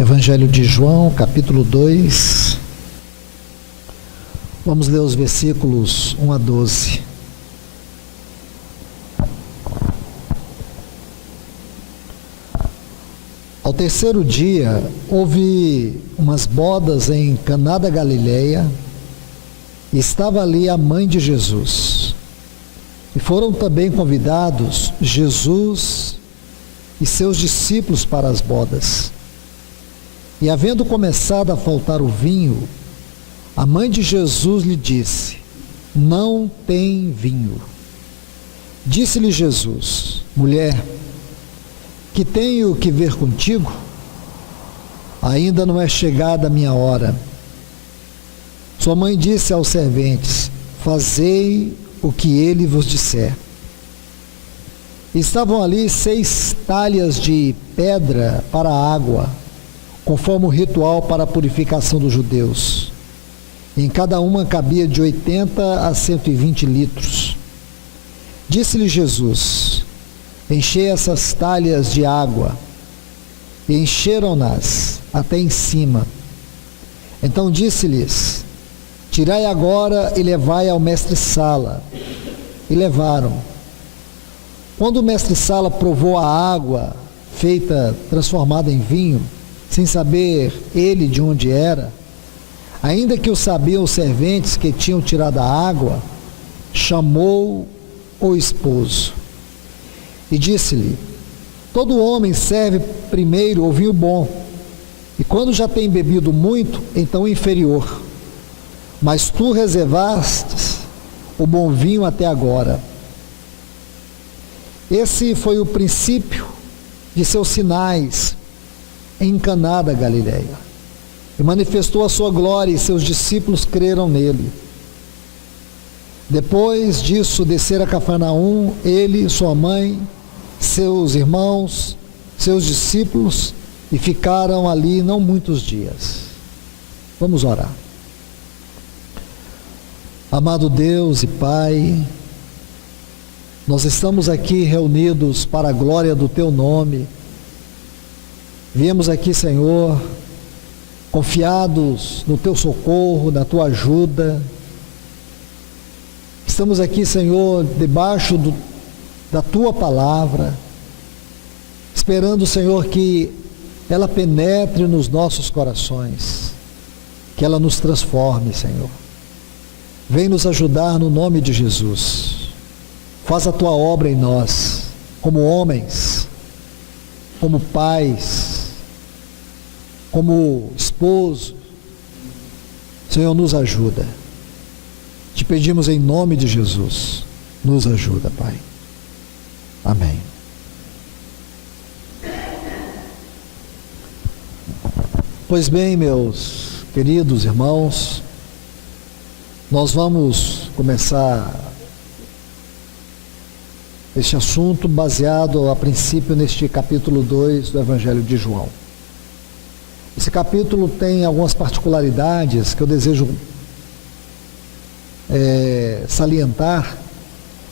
Evangelho de João, capítulo 2. Vamos ler os versículos 1 a 12. Ao terceiro dia, houve umas bodas em Caná da Galileia, e estava ali a mãe de Jesus. E foram também convidados Jesus e seus discípulos para as bodas. E havendo começado a faltar o vinho, a mãe de Jesus lhe disse: não tem vinho. Disse-lhe Jesus: mulher, que tenho que ver contigo? Ainda não é chegada a minha hora. Sua mãe disse aos serventes: fazei o que ele vos disser. Estavam ali 6 talhas de pedra para a água, conforme o ritual para a purificação dos judeus. Em cada uma cabia de 80 a 120 litros. Disse-lhe Jesus: enchei essas talhas de água. E encheram-nas até em cima. Então disse-lhes: tirai agora e levai ao mestre-sala. E levaram. Quando o mestre-sala provou a água feita, transformada em vinho, sem saber ele de onde era, ainda que o sabiam os serventes que tinham tirado a água, chamou o esposo e disse-lhe: todo homem serve primeiro o vinho bom, e quando já tem bebido muito, então o inferior. Mas tu reservastes o bom vinho até agora. Esse foi o princípio de seus sinais em Caná da Galileia. E manifestou a sua glória, e seus discípulos creram nele. Depois disso, desceram a Cafarnaum, ele, sua mãe, seus irmãos, seus discípulos, e ficaram ali não muitos dias. Vamos orar. Amado Deus e Pai, nós estamos aqui reunidos para a glória do Teu nome. Viemos aqui, Senhor, confiados no Teu socorro, na Tua ajuda. Estamos aqui, Senhor, debaixo da Tua palavra, esperando, Senhor, que ela penetre nos nossos corações, que ela nos transforme, Senhor. Vem nos ajudar no nome de Jesus. Faz a Tua obra em nós, como homens, como pais, como esposo. Senhor, nos ajuda. Te pedimos em nome de Jesus. Nos ajuda, Pai. Amém. Pois bem, meus queridos irmãos, nós vamos começar este assunto baseado a princípio neste capítulo 2 do Evangelho de João. Esse capítulo tem algumas particularidades que eu desejo salientar,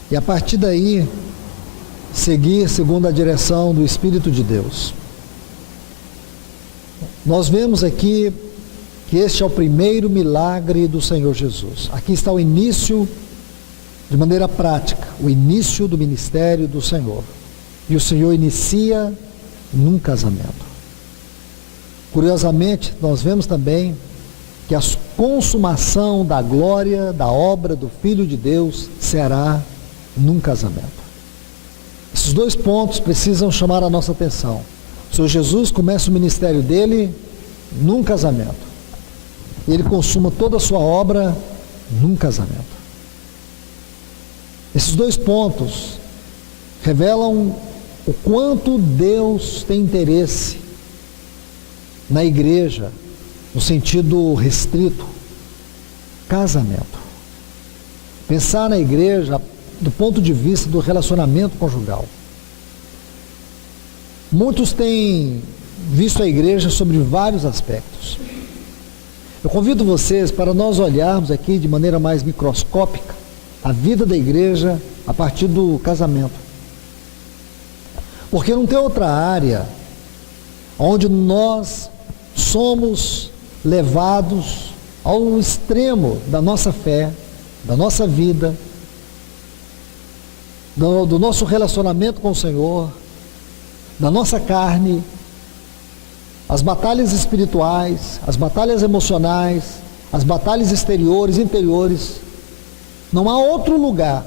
e a partir daí seguir segundo a direção do Espírito de Deus. Nós vemos aqui que este é o primeiro milagre do Senhor Jesus. Aqui está o início, de maneira prática, o início do ministério do Senhor. E o Senhor inicia num casamento. Curiosamente, nós vemos também que a consumação da glória, da obra do Filho de Deus, será num casamento. Esses 2 pontos precisam chamar a nossa atenção. O Senhor Jesus começa o ministério dele num casamento. E ele consuma toda a sua obra num casamento. Esses 2 pontos revelam o quanto Deus tem interesse na igreja, no sentido restrito, casamento. Pensar na igreja do ponto de vista do relacionamento conjugal. Muitos têm visto a igreja sobre vários aspectos. Eu convido vocês para nós olharmos aqui de maneira mais microscópica a vida da igreja a partir do casamento. Porque não tem outra área onde nós somos levados ao extremo da nossa fé, da nossa vida, do nosso relacionamento com o Senhor, da nossa carne, as batalhas espirituais, as batalhas emocionais, as batalhas exteriores, interiores. Não há outro lugar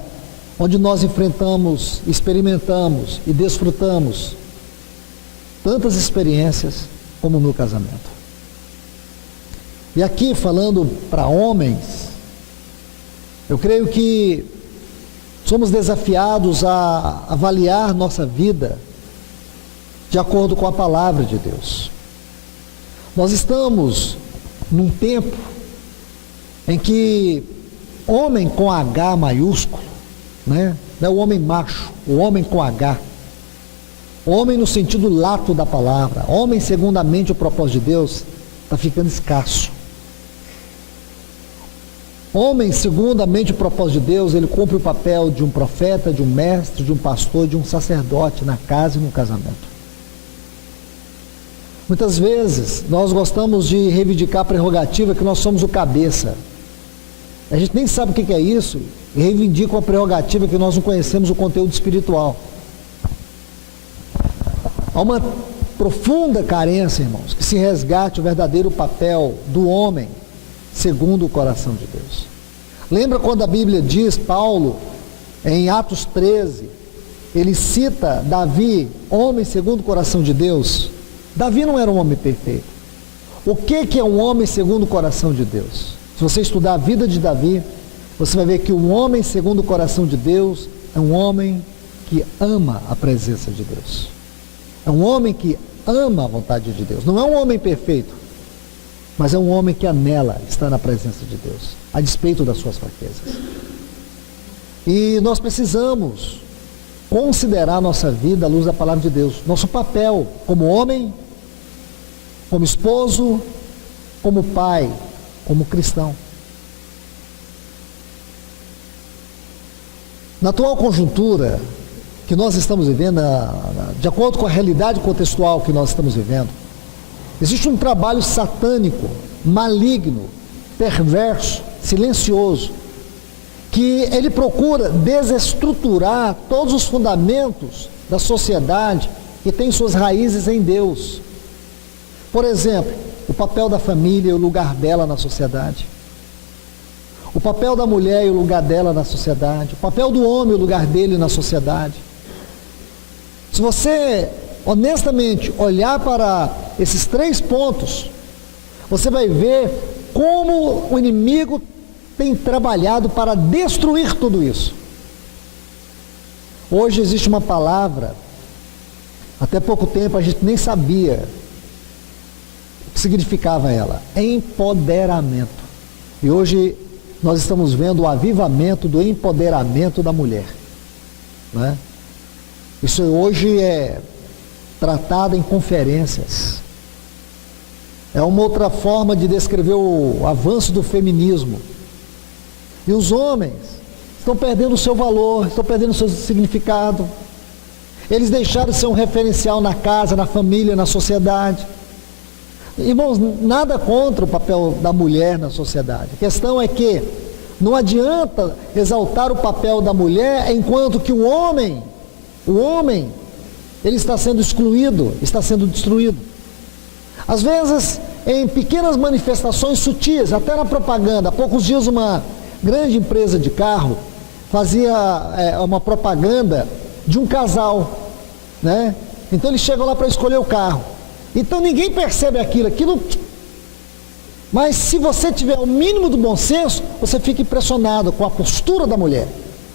onde nós enfrentamos, experimentamos e desfrutamos tantas experiências como no casamento. E aqui, falando para homens, eu creio que somos desafiados a avaliar nossa vida de acordo com a palavra de Deus. Nós estamos num tempo em que homem com H maiúsculo, né? Não é o homem macho, o homem com H. Homem no sentido lato da palavra, homem segundo a mente e o propósito de Deus, está ficando escasso. Homem segundo a mente e o propósito de Deus, ele cumpre o papel de um profeta, de um mestre, de um pastor, de um sacerdote na casa e no casamento. Muitas vezes nós gostamos de reivindicar a prerrogativa que nós somos o cabeça. A gente nem sabe o que é isso e reivindica a prerrogativa que nós não conhecemos o conteúdo espiritual. Há uma profunda carência, irmãos, que se resgate o verdadeiro papel do homem segundo o coração de Deus. Lembra quando a Bíblia diz, Paulo, em Atos 13, ele cita Davi, homem segundo o coração de Deus. Davi não era um homem perfeito. O que é um homem segundo o coração de Deus? Se você estudar a vida de Davi, você vai ver que um homem segundo o coração de Deus é um homem que ama a presença de Deus. É um homem que ama a vontade de Deus. Não é um homem perfeito, mas é um homem que anela estar na presença de Deus, a despeito das suas fraquezas. E nós precisamos considerar a nossa vida à luz da palavra de Deus. Nosso papel como homem, como esposo, como pai, como cristão. Na atual conjuntura que nós estamos vivendo, de acordo com a realidade contextual que nós estamos vivendo, existe um trabalho satânico, maligno, perverso, silencioso, que ele procura desestruturar todos os fundamentos da sociedade que tem suas raízes em Deus. Por exemplo, o papel da família e o lugar dela na sociedade. O papel da mulher e o lugar dela na sociedade. O papel do homem e o lugar dele na sociedade. Se você honestamente olhar para esses 3 pontos, você vai ver como o inimigo tem trabalhado para destruir tudo isso. Hoje existe uma palavra, até pouco tempo a gente nem sabia o que significava ela: empoderamento. E hoje nós estamos vendo o avivamento do empoderamento da mulher, né? Isso hoje é tratado em conferências. É uma outra forma de descrever o avanço do feminismo. E os homens estão perdendo o seu valor, estão perdendo o seu significado. Eles deixaram de ser um referencial na casa, na família, na sociedade. Irmãos, nada contra o papel da mulher na sociedade. A questão é que não adianta exaltar o papel da mulher enquanto que o homem, ele está sendo excluído, está sendo destruído. Às vezes, em pequenas manifestações sutis, até na propaganda. Há poucos dias uma grande empresa de carro fazia uma propaganda de um casal, né? Então eles chegam lá para escolher o carro. Então ninguém percebe aquilo. Mas se você tiver o mínimo do bom senso, você fica impressionado com a postura da mulher.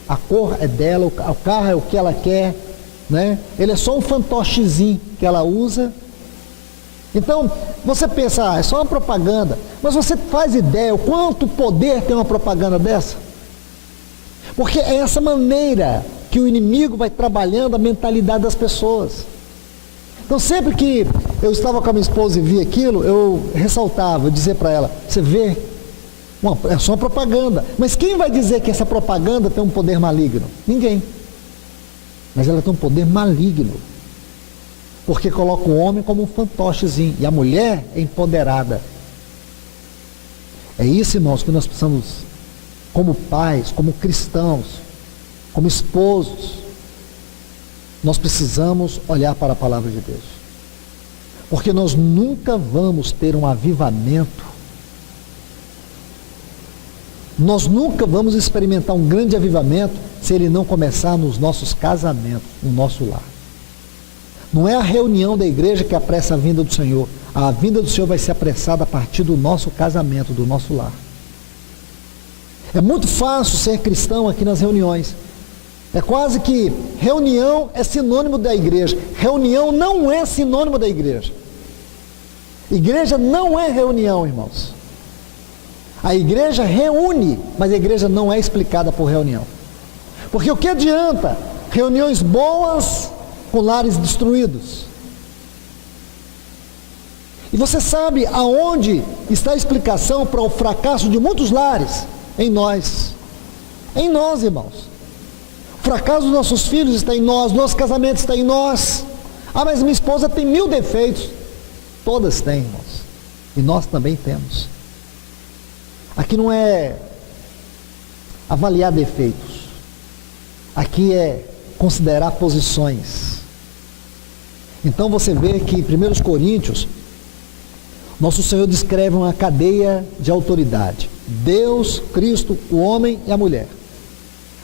A cor é dela, o carro é o que ela quer, né? Ele é só um fantochezinho que ela usa. Então, você pensa, é só uma propaganda, mas você faz ideia o quanto poder tem uma propaganda dessa? Porque é essa maneira que o inimigo vai trabalhando a mentalidade das pessoas. Então, sempre que eu estava com a minha esposa e vi aquilo, eu ressaltava, eu dizia para ela: você vê, é só uma propaganda, mas quem vai dizer que essa propaganda tem um poder maligno? Ninguém. Mas ela tem um poder maligno. porque coloca o homem como um fantochezinho, e a mulher é empoderada. É isso, irmãos, que nós precisamos, como pais, como cristãos, como esposos, nós precisamos olhar para a palavra de Deus. Porque nós nunca vamos ter um avivamento, nós nunca vamos experimentar um grande avivamento se ele não começar nos nossos casamentos, no nosso lar. Não é a reunião da igreja que apressa a vinda do Senhor. A vinda do Senhor vai ser apressada a partir do nosso casamento, do nosso lar. É muito fácil ser cristão aqui nas reuniões. É quase que reunião é sinônimo da igreja. Reunião não é sinônimo da igreja. Igreja não é reunião, irmãos. A igreja reúne, mas a igreja não é explicada por reunião. Porque o que adianta reuniões boas com lares destruídos? E você sabe aonde está a explicação para o fracasso de muitos lares? Em nós. Em nós, irmãos. O fracasso dos nossos filhos está em nós, nosso casamento está em nós. Ah, mas minha esposa tem 1000 defeitos. Todas têm, irmãos. E nós também temos. Aqui não é avaliar defeitos. Aqui é considerar posições. Então você vê que em 1 Coríntios, nosso Senhor descreve uma cadeia de autoridade. Deus, Cristo, o homem e a mulher.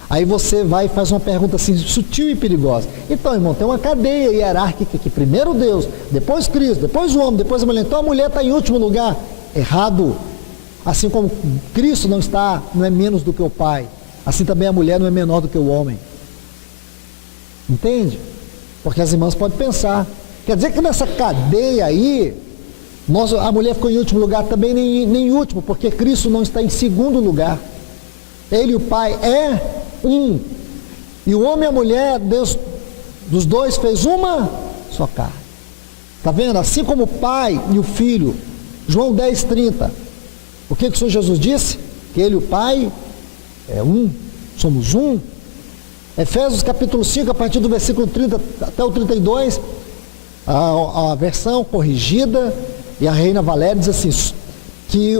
Aí você vai e faz uma pergunta assim, sutil e perigosa. Então, irmão, tem uma cadeia hierárquica aqui. Primeiro Deus, depois Cristo, depois o homem, depois a mulher. Então a mulher está em último lugar. Errado. Assim como Cristo não é menos do que o Pai, assim também a mulher não é menor do que o homem. Entende? Porque as irmãs podem pensar. Quer dizer que nessa cadeia aí, a mulher ficou em último lugar também, nem em último, porque Cristo não está em segundo lugar. Ele e o Pai é um. E o homem e a mulher, Deus dos dois fez uma só carne. Está vendo? Assim como o Pai e o Filho. João 10:30. O que o Senhor Jesus disse? Que ele e o Pai é um. Somos um. Efésios capítulo 5, a partir do versículo 30 até o 32, a versão corrigida e a Reina Valéria diz assim, que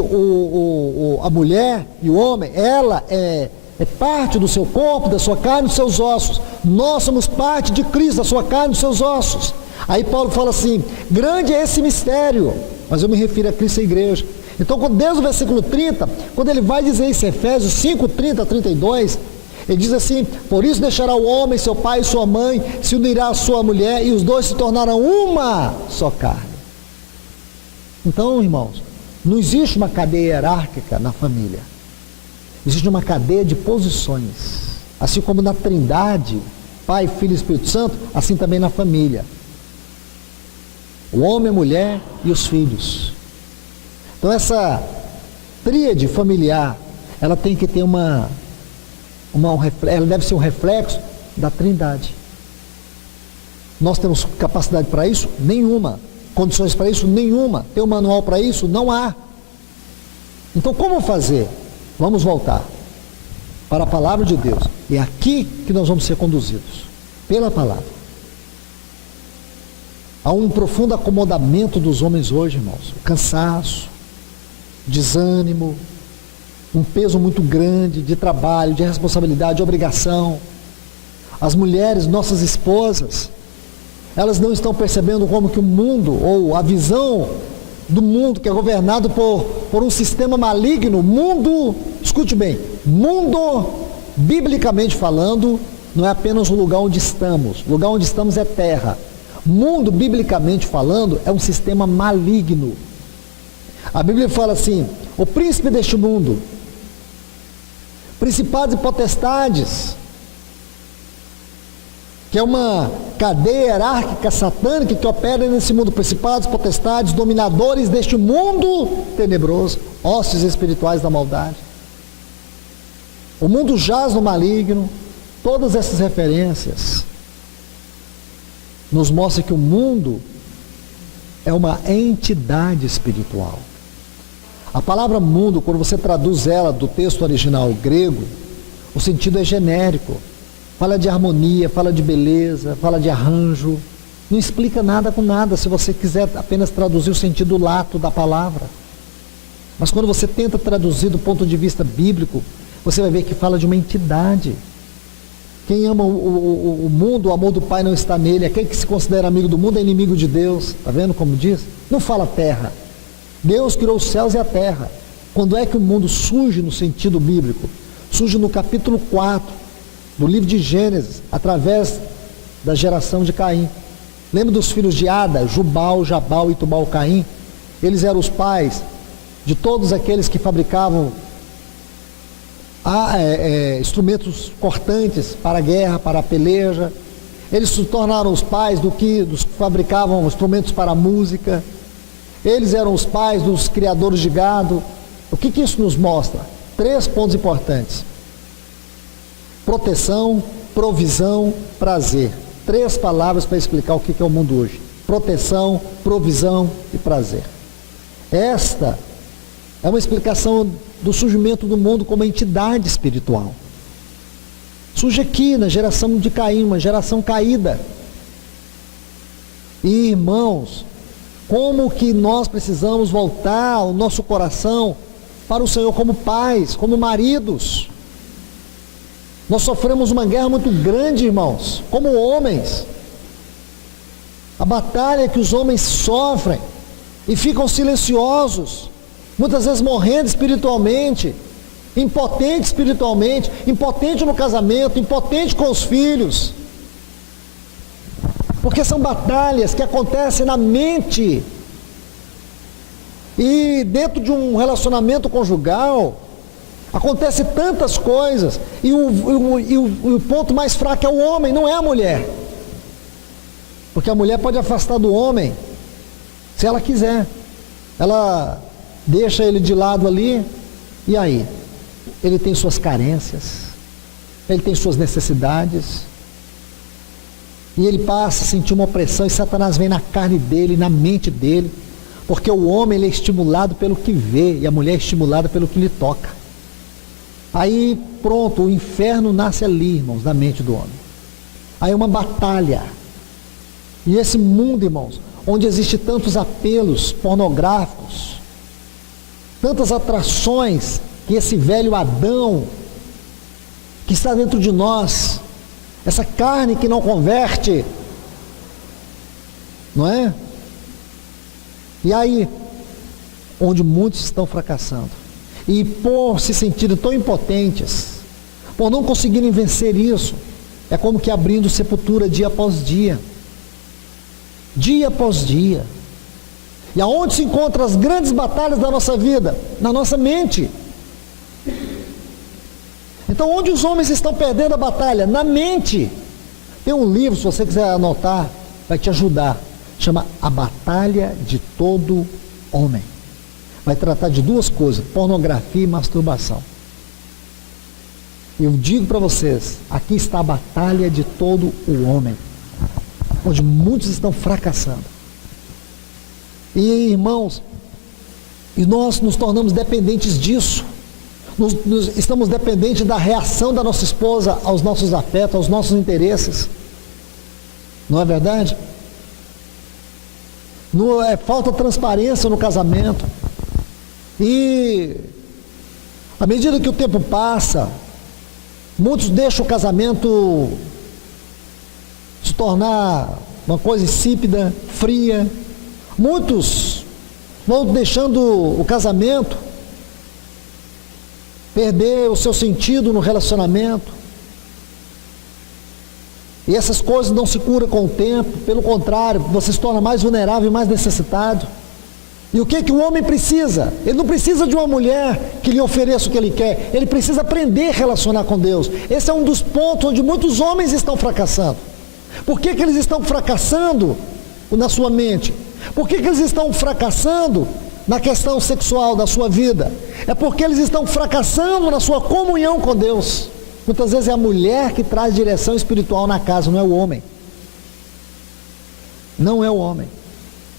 a mulher e o homem, ela é parte do seu corpo, da sua carne, dos seus ossos. Nós somos parte de Cristo, da sua carne, dos seus ossos. Aí Paulo fala assim, grande é esse mistério, mas eu me refiro a Cristo e a igreja. Então, desde o versículo 30, quando ele vai dizer isso, Efésios 5, 30 a 32, ele diz assim, por isso deixará o homem, seu pai e sua mãe, se unirá à sua mulher, e os dois se tornarão uma só carne. Então, irmãos, não existe uma cadeia hierárquica na família. Existe uma cadeia de posições. Assim como na Trindade, Pai, Filho e Espírito Santo, assim também na família. O homem, a mulher e os filhos. Então essa tríade familiar, ela tem que ter ela deve ser um reflexo da Trindade. Nós temos capacidade para isso? Nenhuma. Condições para isso? Nenhuma. Tem um manual para isso? Não há. Então como fazer? Vamos voltar para a palavra de Deus. É aqui que nós vamos ser conduzidos, pela palavra. Há um profundo acomodamento dos homens hoje, irmãos. Cansaço, desânimo, um peso muito grande de trabalho, de responsabilidade, de obrigação. As mulheres, nossas esposas, elas não estão percebendo como que o mundo, ou a visão do mundo que é governado por um sistema maligno. Mundo, escute bem, mundo, biblicamente falando, não é apenas o lugar onde estamos. O lugar onde estamos é terra. Mundo, biblicamente falando, é um sistema maligno. A Bíblia fala assim, o príncipe deste mundo, principados e potestades, que é uma cadeia hierárquica satânica que opera nesse mundo, principados, potestades, dominadores deste mundo tenebroso, hostes espirituais da maldade. O mundo jaz no maligno. Todas essas referências nos mostram que o mundo é uma entidade espiritual. A palavra mundo, quando você traduz ela do texto original grego, o sentido é genérico. Fala de harmonia, fala de beleza, fala de arranjo. Não explica nada com nada, se você quiser apenas traduzir o sentido lato da palavra. Mas quando você tenta traduzir do ponto de vista bíblico, você vai ver que fala de uma entidade. Quem ama o mundo, o amor do Pai não está nele. Aquele que se considera amigo do mundo é inimigo de Deus. Está vendo como diz? Não fala terra. Deus criou os céus e a terra. Quando é que o mundo surge no sentido bíblico? Surge no capítulo 4 do livro de Gênesis, através da geração de Caim. Lembra dos filhos de Ada, Jubal, Jabal e Tubal-Caim? Eles eram os pais de todos aqueles que fabricavam instrumentos cortantes para a guerra, para a peleja. Eles se tornaram os pais dos que fabricavam instrumentos para a música. Eles eram os pais dos criadores de gado. O que isso nos mostra? 3 pontos importantes: proteção, provisão, prazer. 3 palavras para explicar o que é o mundo hoje: proteção, provisão e prazer. Esta é uma explicação do surgimento do mundo como entidade espiritual. Surge aqui na geração de Caim, uma geração caída. E irmãos, como que nós precisamos voltar o nosso coração para o Senhor como pais, como maridos. Nós sofremos uma guerra muito grande, irmãos, como homens. A batalha que os homens sofrem e ficam silenciosos, muitas vezes morrendo espiritualmente, impotente no casamento, impotente com os filhos, porque são batalhas que acontecem na mente. E dentro de um relacionamento conjugal acontece tantas coisas, e o ponto mais fraco é o homem, não é a mulher, porque a mulher pode afastar do homem se ela quiser. Ela deixa ele de lado ali, e aí? Ele tem suas carências, ele tem suas necessidades, e ele passa a sentir uma opressão, e Satanás vem na carne dele, na mente dele, porque o homem ele é estimulado pelo que vê, e a mulher é estimulada pelo que lhe toca. Aí pronto, o inferno nasce ali, irmãos, na mente do homem. Aí é uma batalha, e esse mundo, irmãos, onde existe tantos apelos pornográficos, tantas atrações, que esse velho Adão que está dentro de nós, essa carne que não converte, não é? E aí, onde muitos estão fracassando, e por se sentirem tão impotentes, por não conseguirem vencer isso, é como que abrindo sepultura dia após dia, dia após dia. E aonde se encontram as grandes batalhas da nossa vida? Na nossa mente. Então, onde os homens estão perdendo a batalha? Na mente. Tem um livro, se você quiser anotar, vai te ajudar. Chama A Batalha de Todo Homem. Vai tratar de 2 coisas: pornografia e masturbação. Eu digo para vocês, aqui está a batalha de todo o homem, onde muitos estão fracassando. E irmãos, e nós nos tornamos dependentes disso. Estamos dependentes da reação da nossa esposa aos nossos afetos, aos nossos interesses. Não é verdade? Falta transparência no casamento. E à medida que o tempo passa, muitos deixam o casamento se tornar uma coisa insípida, fria. Muitos vão deixando o casamento perder o seu sentido no relacionamento. E essas coisas não se curam com o tempo, pelo contrário, você se torna mais vulnerável e mais necessitado. E o que o homem precisa? Ele não precisa de uma mulher que lhe ofereça o que ele quer, ele precisa aprender a relacionar com Deus. Esse é um dos pontos onde muitos homens estão fracassando. Por que eles estão fracassando na sua mente? Por que eles estão fracassando na questão sexual da sua vida? É porque eles estão fracassando na sua comunhão com Deus. Muitas vezes é a mulher que traz direção espiritual na casa, não é o homem. Não é o homem,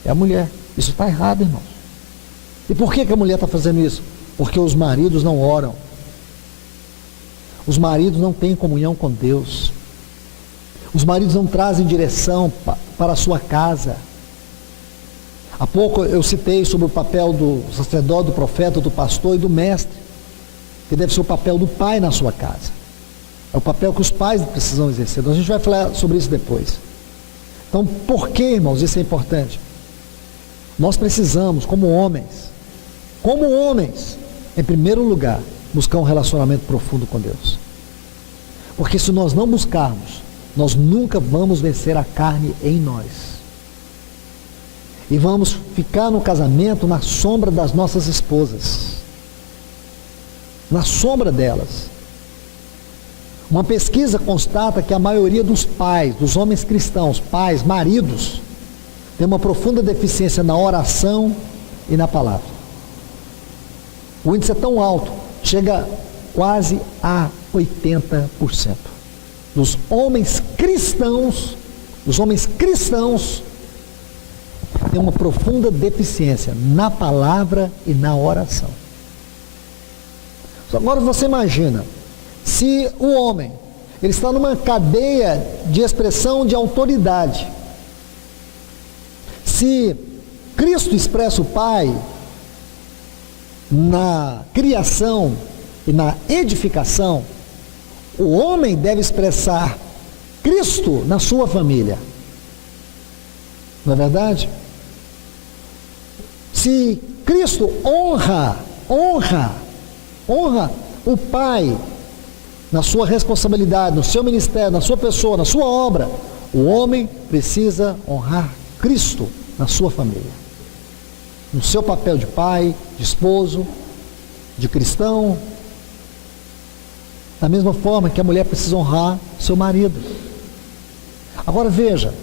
é a mulher. Isso está errado, irmãos. E por que a mulher está fazendo isso? Porque os maridos não oram. Os maridos não têm comunhão com Deus. Os maridos não trazem direção para a sua casa. Há pouco eu citei sobre o papel do sacerdote, do profeta, do pastor e do mestre, que deve ser o papel do pai na sua casa. É o papel que os pais precisam exercer. Então a gente vai falar sobre isso depois. Então, por que, irmãos, isso é importante? Nós precisamos, como homens, em primeiro lugar, buscar um relacionamento profundo com Deus. Porque se nós não buscarmos, nós nunca vamos vencer a carne em nós. E vamos ficar no casamento na sombra das nossas esposas. Na sombra delas. Uma pesquisa constata que a maioria dos pais, dos homens cristãos, pais, maridos, tem uma profunda deficiência na oração e na palavra. O índice é tão alto, chega quase a 80%. Dos homens cristãos tem uma profunda deficiência na palavra e na oração. Agora você imagina, se o homem, ele está numa cadeia de expressão de autoridade, se Cristo expressa o Pai na criação e na edificação, o homem deve expressar Cristo na sua família. Não é verdade? Se Cristo honra o Pai na sua responsabilidade, no seu ministério, na sua pessoa, na sua obra, o homem precisa honrar Cristo na sua família, no seu papel de pai, de esposo, de cristão, da mesma forma que a mulher precisa honrar seu marido. Agora veja,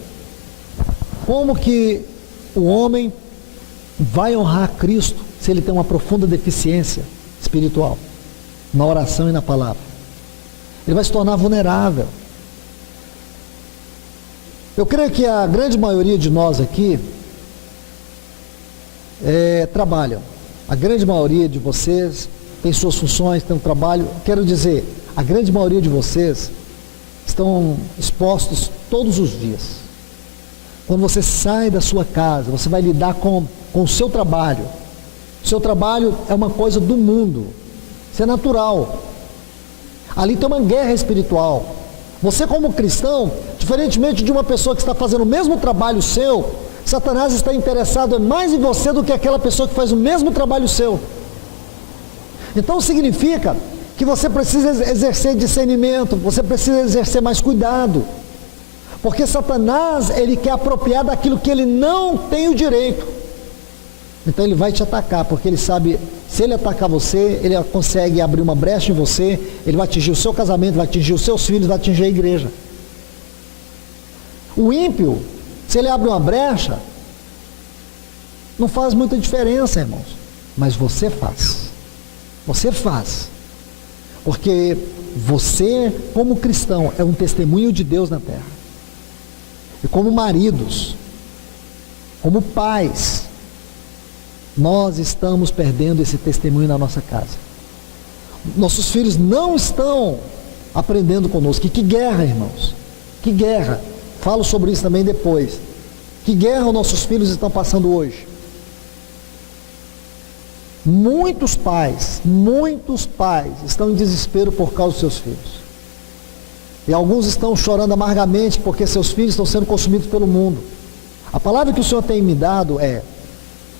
como que o homem vai honrar Cristo se ele tem uma profunda deficiência espiritual na oração e na palavra? Ele vai se tornar vulnerável. Eu creio que a grande maioria de nós aqui trabalham. A grande maioria de vocês tem suas funções, tem um trabalho. Quero dizer, a grande maioria de vocês estão expostos todos os dias. Quando você sai da sua casa, você vai lidar com o seu trabalho. O seu trabalho é uma coisa do mundo. Isso é natural. Ali tem uma guerra espiritual. Você, como cristão, diferentemente de uma pessoa que está fazendo o mesmo trabalho seu, Satanás está interessado mais em você do que aquela pessoa que faz o mesmo trabalho seu. Então significa que você precisa exercer discernimento, você precisa exercer mais cuidado. Porque Satanás, ele quer apropriar daquilo que ele não tem o direito. Então ele vai te atacar, porque ele sabe, se ele atacar você, ele consegue abrir uma brecha em você, ele vai atingir o seu casamento, vai atingir os seus filhos, vai atingir a igreja. O ímpio, se ele abre uma brecha, não faz muita diferença, irmãos, mas você faz. Você faz. Porque você, como cristão, é um testemunho de Deus na terra. E como maridos, como pais, nós estamos perdendo esse testemunho na nossa casa. Nossos filhos não estão aprendendo conosco. E que guerra, irmãos, que guerra. Falo sobre isso também depois. Que guerra os nossos filhos estão passando hoje. Muitos pais estão em desespero por causa dos seus filhos. E alguns estão chorando amargamente porque seus filhos estão sendo consumidos pelo mundo. A palavra que o Senhor tem me dado é: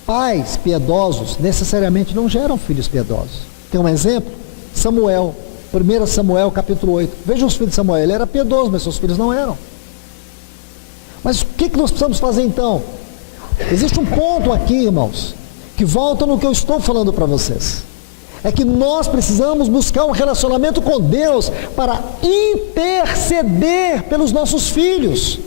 pais piedosos necessariamente não geram filhos piedosos. Tem um exemplo? Samuel, 1 Samuel capítulo 8. Veja os filhos de Samuel, ele era piedoso, mas seus filhos não eram. Mas o que nós precisamos fazer então? Existe um ponto aqui, irmãos, que volta no que eu estou falando para vocês. É que nós precisamos buscar um relacionamento com Deus para interceder pelos nossos filhos,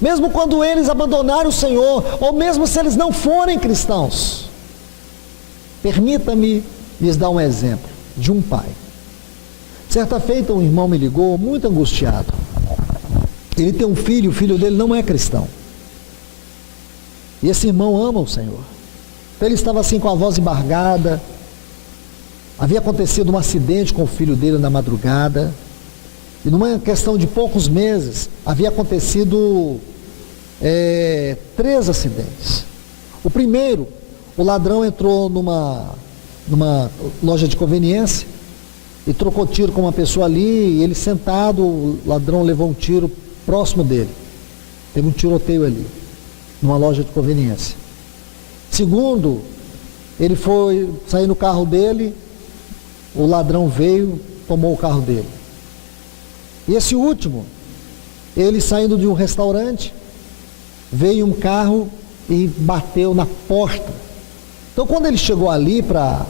mesmo quando eles abandonarem o Senhor, ou mesmo se eles não forem cristãos. Permita-me lhes dar um exemplo de um pai. Certa feita um irmão me ligou muito angustiado. Ele tem um filho, o filho dele não é cristão. E esse irmão ama o Senhor. Então ele estava assim com a voz embargada. Havia acontecido um acidente com o filho dele na madrugada. E numa questão de poucos meses, havia acontecido 3 acidentes. O primeiro, o ladrão entrou numa loja de conveniência e trocou tiro com uma pessoa ali, e ele sentado, o ladrão levou um tiro próximo dele. Teve um tiroteio ali, numa loja de conveniência. Segundo, ele foi sair no carro dele, o ladrão veio, tomou o carro dele. E esse último, ele saindo de um restaurante, veio um carro e bateu na porta. Então, quando ele chegou ali para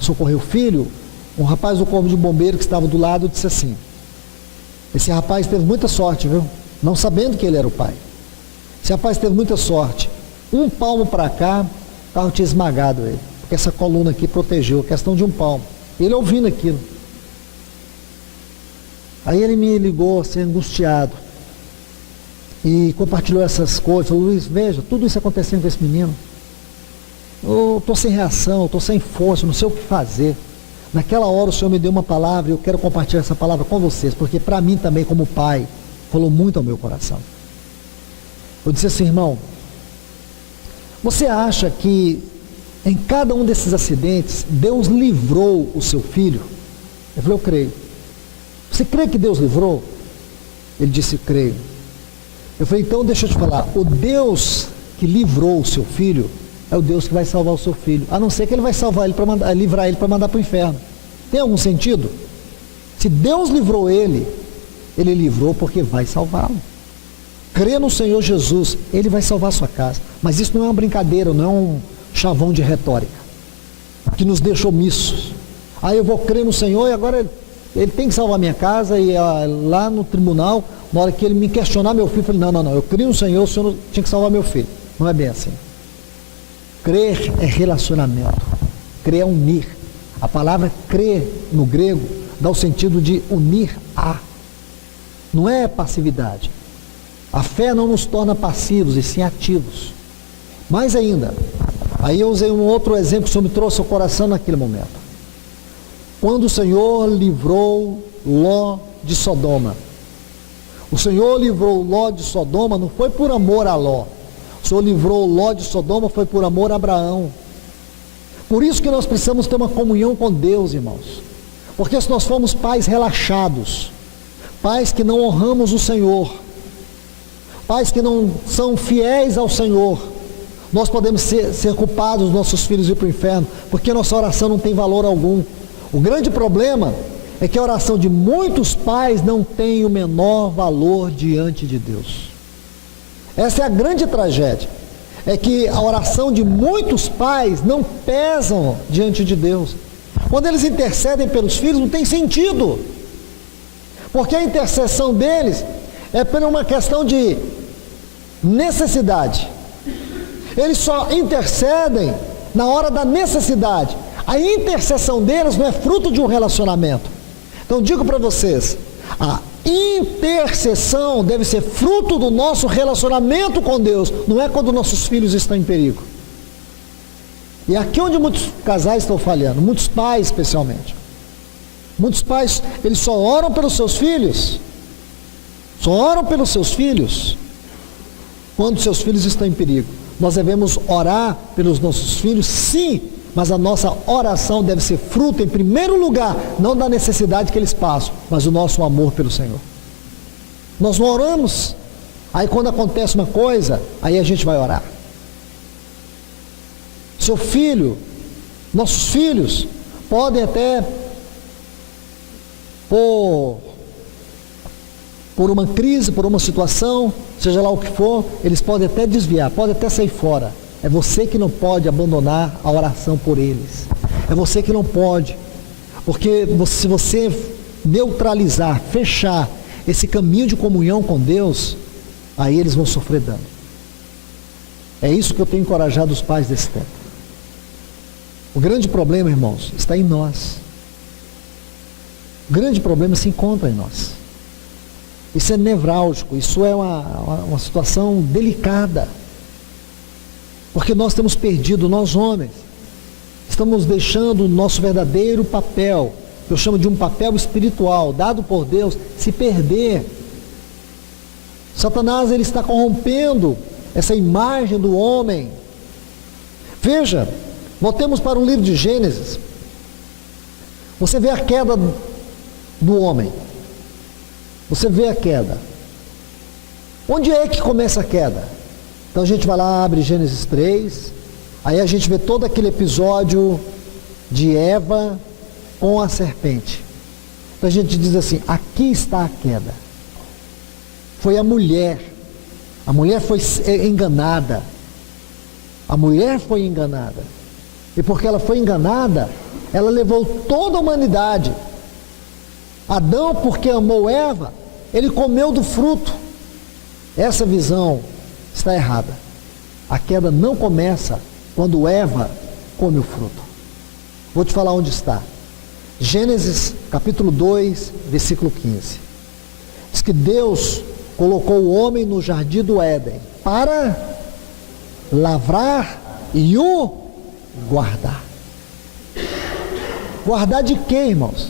socorrer o filho, um rapaz do corpo de bombeiro que estava do lado disse assim: esse rapaz teve muita sorte, viu? Não sabendo que ele era o pai. Esse rapaz teve muita sorte. Um palmo para cá, o carro tinha esmagado ele, porque essa coluna aqui protegeu, questão de um palmo. Ele ouvindo aquilo. Aí ele me ligou assim, angustiado, e compartilhou essas coisas. Falou: Luiz, veja, tudo isso acontecendo com esse menino. Eu estou sem reação, estou sem força, não sei o que fazer. Naquela hora o Senhor me deu uma palavra, e eu quero compartilhar essa palavra com vocês, porque para mim também, como pai, falou muito ao meu coração. Eu disse assim: irmão, você acha que em cada um desses acidentes Deus livrou o seu filho? Eu falei: eu creio. Você crê que Deus livrou? Ele disse: creio. Eu falei: então deixa eu te falar, o Deus que livrou o seu filho é o Deus que vai salvar o seu filho, a não ser que ele vai salvar ele para livrar ele para mandar para o inferno. Tem algum sentido? Se Deus livrou ele, ele livrou porque vai salvá-lo. Crê no Senhor Jesus, ele vai salvar a sua casa. Mas isso não é uma brincadeira, não é um chavão de retórica que nos deixa omissos. Aí eu vou crer no Senhor e agora ele tem que salvar minha casa, e lá no tribunal, na hora que ele me questionar meu filho, eu falei: não, eu creio no Senhor, o Senhor tinha que salvar meu filho. Não é bem assim. Crer é relacionamento, crer é unir. A palavra crer no grego dá o sentido de unir a, não é passividade. A fé não nos torna passivos, e sim ativos. Mais ainda, aí eu usei um outro exemplo que o Senhor me trouxe ao coração naquele momento. Quando o Senhor livrou Ló de Sodoma, o Senhor livrou Ló de Sodoma não foi por amor a Ló. O Senhor livrou Ló de Sodoma foi por amor a Abraão. Por isso que nós precisamos ter uma comunhão com Deus, irmãos. Porque se nós formos pais relaxados, pais que não honramos o Senhor, pais que não são fiéis ao Senhor, nós podemos ser culpados, nossos filhos ir para o inferno, porque nossa oração não tem valor algum. O grande problema é que a oração de muitos pais não tem o menor valor diante de Deus. Essa é a grande tragédia, é que a oração de muitos pais não pesam diante de Deus. Quando eles intercedem pelos filhos, não tem sentido, porque a intercessão deles é por uma questão de necessidade. Eles só intercedem na hora da necessidade. A intercessão deles não é fruto de um relacionamento. Então digo para vocês, a intercessão deve ser fruto do nosso relacionamento com Deus, não é quando nossos filhos estão em perigo. E aqui onde muitos casais estão falhando, muitos pais especialmente. Muitos pais, eles só oram pelos seus filhos, quando seus filhos estão em perigo. Nós devemos orar pelos nossos filhos, sim, mas a nossa oração deve ser fruto, em primeiro lugar, não da necessidade que eles passam, mas do nosso amor pelo Senhor. Nós não oramos, aí quando acontece uma coisa, aí a gente vai orar. Seu filho, nossos filhos, podem até, por uma crise, por uma situação, seja lá o que for, eles podem até desviar, podem até sair fora. É você que não pode abandonar a oração por eles. É você que não pode. Porque se você neutralizar, fechar esse caminho de comunhão com Deus, aí eles vão sofrer dano. É isso que eu tenho encorajado os pais desse tempo. O grande problema, irmãos, está em nós. O grande problema se encontra em nós. Isso é nevrálgico, isso é uma situação delicada. Porque nós temos perdido, nós homens, estamos deixando o nosso verdadeiro papel, que eu chamo de um papel espiritual, dado por Deus, se perder. Satanás, ele está corrompendo essa imagem do homem. Veja, voltemos para o livro de Gênesis. Você vê a queda do homem. Você vê a queda. Onde é que começa a queda? Então a gente vai lá, abre Gênesis 3, aí a gente vê todo aquele episódio de Eva com a serpente. Então a gente diz assim, aqui está a queda. Foi a mulher foi enganada. A mulher foi enganada. E porque ela foi enganada, ela levou toda a humanidade. Adão, porque amou Eva, ele comeu do fruto. Essa visão está errada. A queda não começa quando Eva come o fruto. Vou te falar onde está. Gênesis capítulo 2, versículo 15. Diz que Deus colocou o homem no jardim do Éden para lavrar e o guardar. Guardar de quê, irmãos?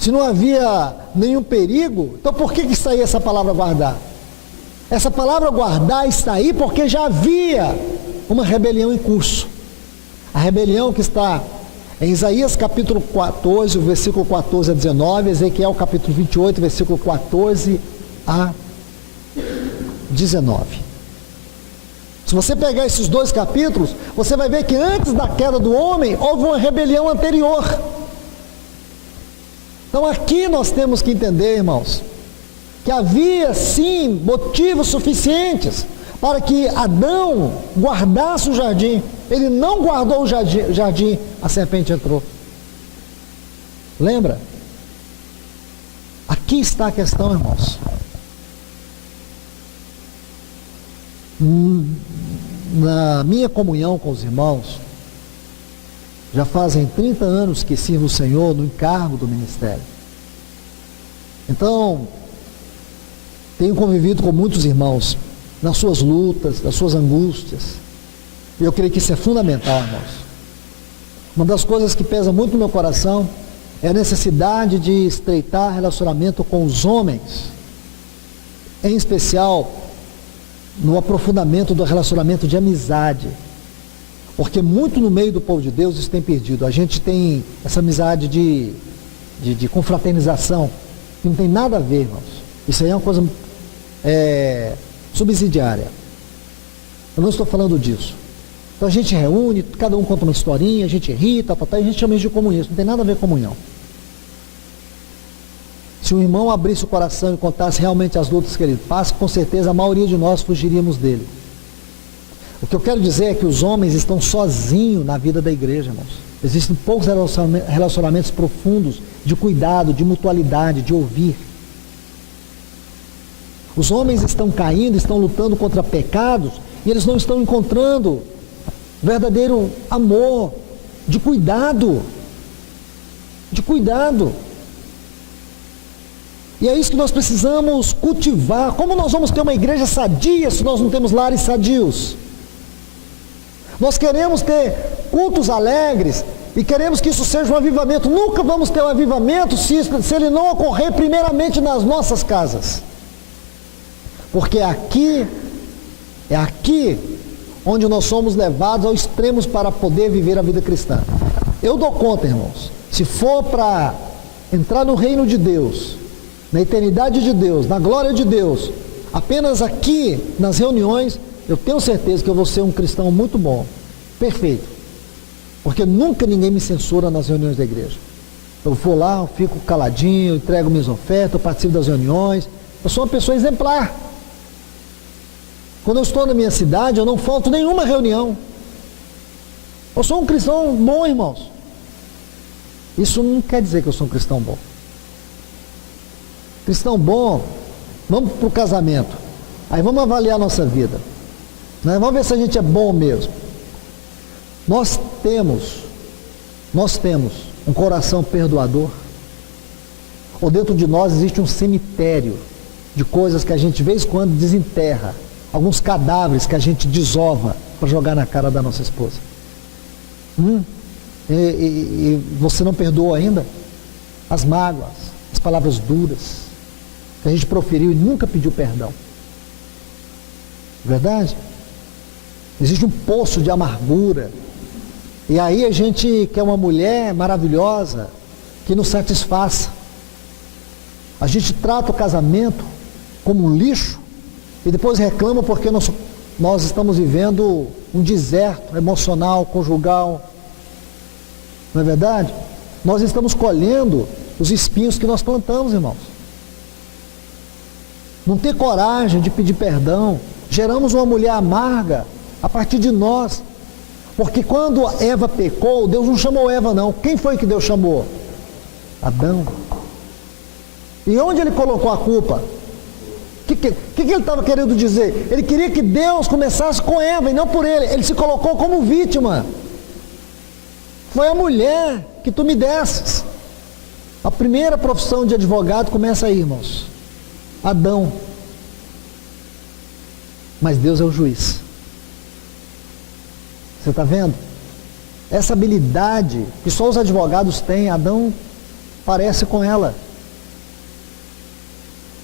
Se não havia nenhum perigo, então por que está aí essa palavra guardar? Essa palavra guardar está aí porque já havia uma rebelião em curso. A rebelião que está em Isaías capítulo 14, versículo 14 a 19, Ezequiel capítulo 28, versículo 14 a 19. Se você pegar esses dois capítulos, você vai ver que antes da queda do homem, houve uma rebelião anterior. Então aqui nós temos que entender, irmãos, que havia sim motivos suficientes para que Adão guardasse o jardim. Ele não guardou o jardim, a serpente entrou. Lembra? Aqui está a questão, irmãos. Na minha comunhão com os irmãos, já fazem 30 anos que sirvo o Senhor no encargo do ministério. Então, tenho convivido com muitos irmãos nas suas lutas, nas suas angústias. E eu creio que isso é fundamental, irmãos. Uma das coisas que pesa muito no meu coração é a necessidade de estreitar relacionamento com os homens, em especial no aprofundamento do relacionamento de amizade. Porque muito no meio do povo de Deus isso tem perdido. A gente tem essa amizade de confraternização, que não tem nada a ver, irmãos. Isso aí é uma coisa subsidiária. Eu não estou falando disso. Então a gente reúne, cada um conta uma historinha, a gente ri, e a gente chama isso de comunhão. Não tem nada a ver com comunhão. Se um irmão abrisse o coração e contasse realmente as lutas que ele passa, com certeza a maioria de nós fugiríamos dele. O que eu quero dizer é que os homens estão sozinhos na vida da igreja, irmãos. Existem poucos relacionamentos profundos, de cuidado, de mutualidade, de ouvir. Os homens estão caindo, estão lutando contra pecados, e eles não estão encontrando verdadeiro amor, de cuidado. De cuidado. E é isso que nós precisamos cultivar. Como nós vamos ter uma igreja sadia se nós não temos lares sadios? Nós queremos ter cultos alegres e queremos que isso seja um avivamento. Nunca vamos ter um avivamento se ele não ocorrer primeiramente nas nossas casas. Porque é aqui onde nós somos levados ao extremo para poder viver a vida cristã. Eu dou conta, irmãos, se for para entrar no reino de Deus, na eternidade de Deus, na glória de Deus, apenas aqui nas reuniões, eu tenho certeza que eu vou ser um cristão muito bom, perfeito, porque nunca ninguém me censura nas reuniões da igreja. Eu vou lá, eu fico caladinho, eu entrego minhas ofertas, eu participo das reuniões, eu sou uma pessoa exemplar. Quando eu estou na minha cidade, eu não falto nenhuma reunião. Eu sou um cristão bom, irmãos. Isso não quer dizer que eu sou um cristão bom. Cristão bom, vamos para o casamento. Aí vamos avaliar a nossa vida. Né? Vamos ver se a gente é bom mesmo. Nós temos um coração perdoador. Ou dentro de nós existe um cemitério de coisas que a gente de vez em quando desenterra. Alguns cadáveres que a gente desova para jogar na cara da nossa esposa. E você não perdoou ainda? As mágoas, as palavras duras que a gente proferiu e nunca pediu perdão. Verdade? Existe um poço de amargura. E aí a gente quer uma mulher maravilhosa que nos satisfaça. A gente trata o casamento como um lixo e depois reclama porque nós estamos vivendo um deserto emocional, conjugal. Não é verdade? Nós estamos colhendo os espinhos que nós plantamos, irmãos. Não ter coragem de pedir perdão. Geramos uma mulher amarga a partir de nós. Porque quando Eva pecou, Deus não chamou Eva não. Quem foi que Deus chamou? Adão. E onde ele colocou a culpa? O que ele estava querendo dizer? Ele queria que Deus começasse com Eva e não por ele. Ele se colocou como vítima. Foi a mulher que tu me desses. A primeira profissão de advogado começa aí, irmãos. Adão. Mas Deus é o juiz. Você está vendo? Essa habilidade que só os advogados têm, Adão parece com ela.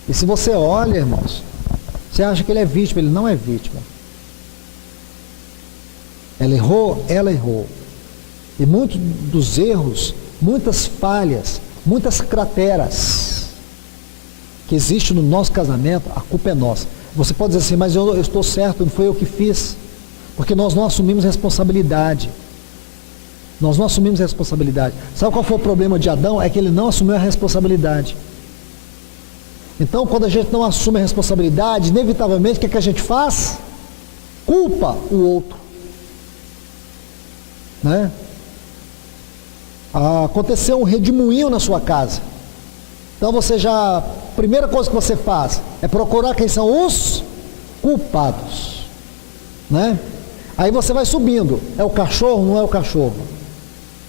E se você olha, irmãos, você acha que ele é vítima, ele não é vítima. Ela errou. E muitos dos erros, muitas falhas, muitas crateras que existem no nosso casamento, a culpa é nossa. Você pode dizer assim, mas eu estou certo, não foi eu que fiz. Porque nós não assumimos responsabilidade. Nós não assumimos responsabilidade. Sabe qual foi o problema de Adão? É que ele não assumiu a responsabilidade. Então, quando a gente não assume a responsabilidade, inevitavelmente, o que a gente faz? Culpa o outro. Né? Aconteceu um redemoinho na sua casa. Então a primeira coisa que você faz é procurar quem são os culpados. Né? Aí você vai subindo. É o cachorro, não é o cachorro.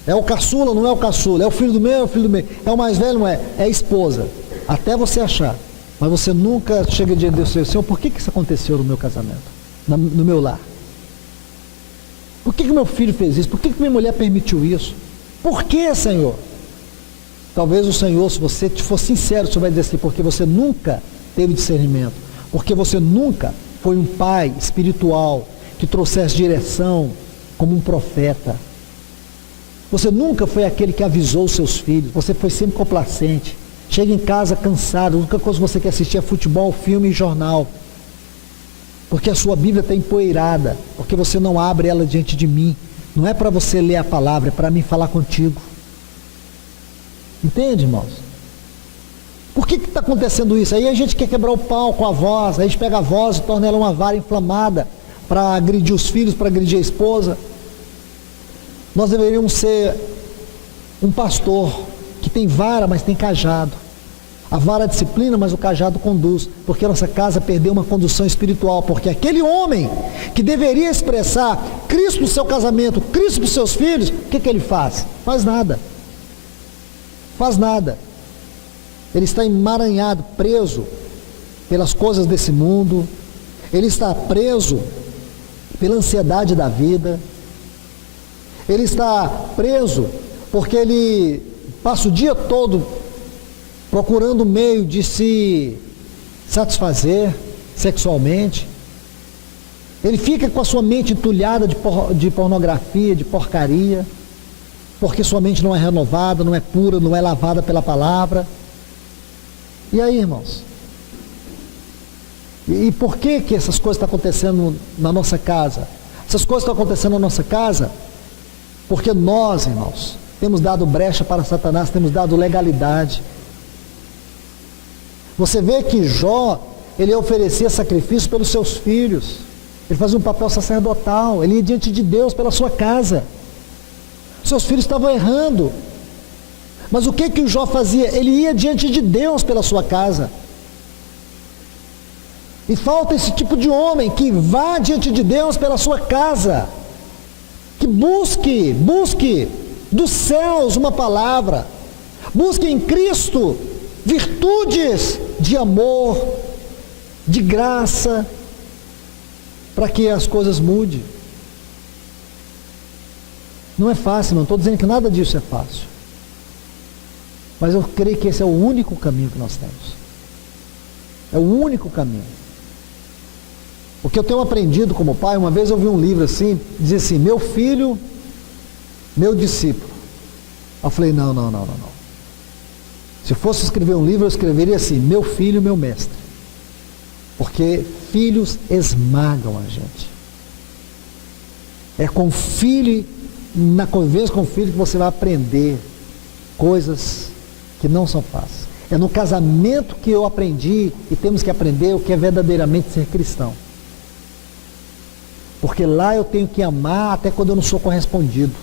É o caçula, não é o caçula. É o filho do meio, é o filho do meio. É o mais velho, não é? É a esposa. Até você achar. Mas você nunca chega diante de Deus e diz, Senhor, por que isso aconteceu no meu casamento? No meu lar? Por que meu filho fez isso? Por que minha mulher permitiu isso? Por que, Senhor? Talvez o Senhor, se você for sincero, você vai dizer assim, porque você nunca teve discernimento. Porque você nunca foi um pai espiritual que trouxesse direção como um profeta. Você nunca foi aquele que avisou os seus filhos. Você foi sempre complacente. Chega em casa cansado. A única coisa que você quer assistir é futebol, filme e jornal. Porque a sua Bíblia está empoeirada. Porque você não abre ela diante de mim. Não é para você ler a palavra, é para mim falar contigo. Entende, irmãos? Por que está acontecendo isso? Aí a gente quer quebrar o pau com a voz. Aí a gente pega a voz e torna ela uma vara inflamada para agredir os filhos, para agredir a esposa. Nós deveríamos ser um pastor que tem vara, mas tem cajado. A vara disciplina, mas o cajado conduz, porque a nossa casa perdeu uma condução espiritual, porque aquele homem que deveria expressar Cristo no seu casamento, Cristo para os seus filhos, o que ele faz? Faz nada. Faz nada. Ele está emaranhado, preso pelas coisas desse mundo, ele está preso pela ansiedade da vida, ele está preso porque ele passa o dia todo procurando meio de se satisfazer sexualmente. Ele fica com a sua mente entulhada de pornografia, de porcaria, porque sua mente não é renovada, não é pura, não é lavada pela palavra. E aí, irmãos? E por que essas coisas estão acontecendo na nossa casa? Essas coisas estão acontecendo na nossa casa porque nós, irmãos, temos dado brecha para Satanás, temos dado legalidade. Você vê que Jó, ele oferecia sacrifício pelos seus filhos, ele fazia um papel sacerdotal, ele ia diante de Deus pela sua casa. Seus filhos estavam errando, mas o que o Jó fazia? Ele ia diante de Deus pela sua casa. E falta esse tipo de homem que vá diante de Deus pela sua casa, que busque dos céus uma palavra, busque em Cristo virtudes de amor, de graça, para que as coisas mudem. Não é fácil, não estou dizendo que nada disso é fácil, mas eu creio que esse é o único caminho que nós temos. É o único caminho. O que eu tenho aprendido como pai, uma vez eu vi um livro assim, dizia assim, meu filho, meu discípulo. Eu falei, não. Se eu fosse escrever um livro, eu escreveria assim, meu filho, meu mestre. Porque filhos esmagam a gente. É com o filho, na convivência com o filho, que você vai aprender coisas que não são fáceis. É no casamento que eu aprendi e temos que aprender o que é verdadeiramente ser cristão. Porque lá eu tenho que amar até quando eu não sou correspondido.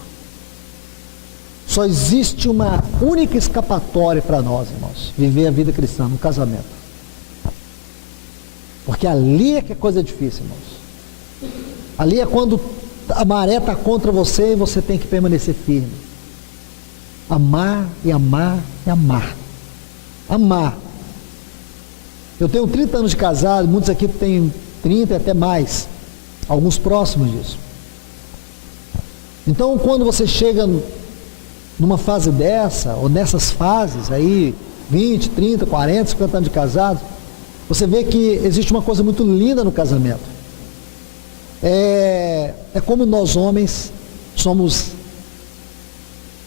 Só existe uma única escapatória para nós, irmãos, viver a vida cristã no casamento. Porque ali é que é coisa difícil, irmãos. Ali é quando a maré está contra você e você tem que permanecer firme. Amar e amar e amar. Amar. Eu tenho 30 anos de casado, muitos aqui têm 30 e até mais. Alguns próximos disso. Então, quando você chega numa fase dessa, ou nessas fases aí, 20, 30, 40, 50 anos de casado, você vê que existe uma coisa muito linda no casamento. É como nós homens somos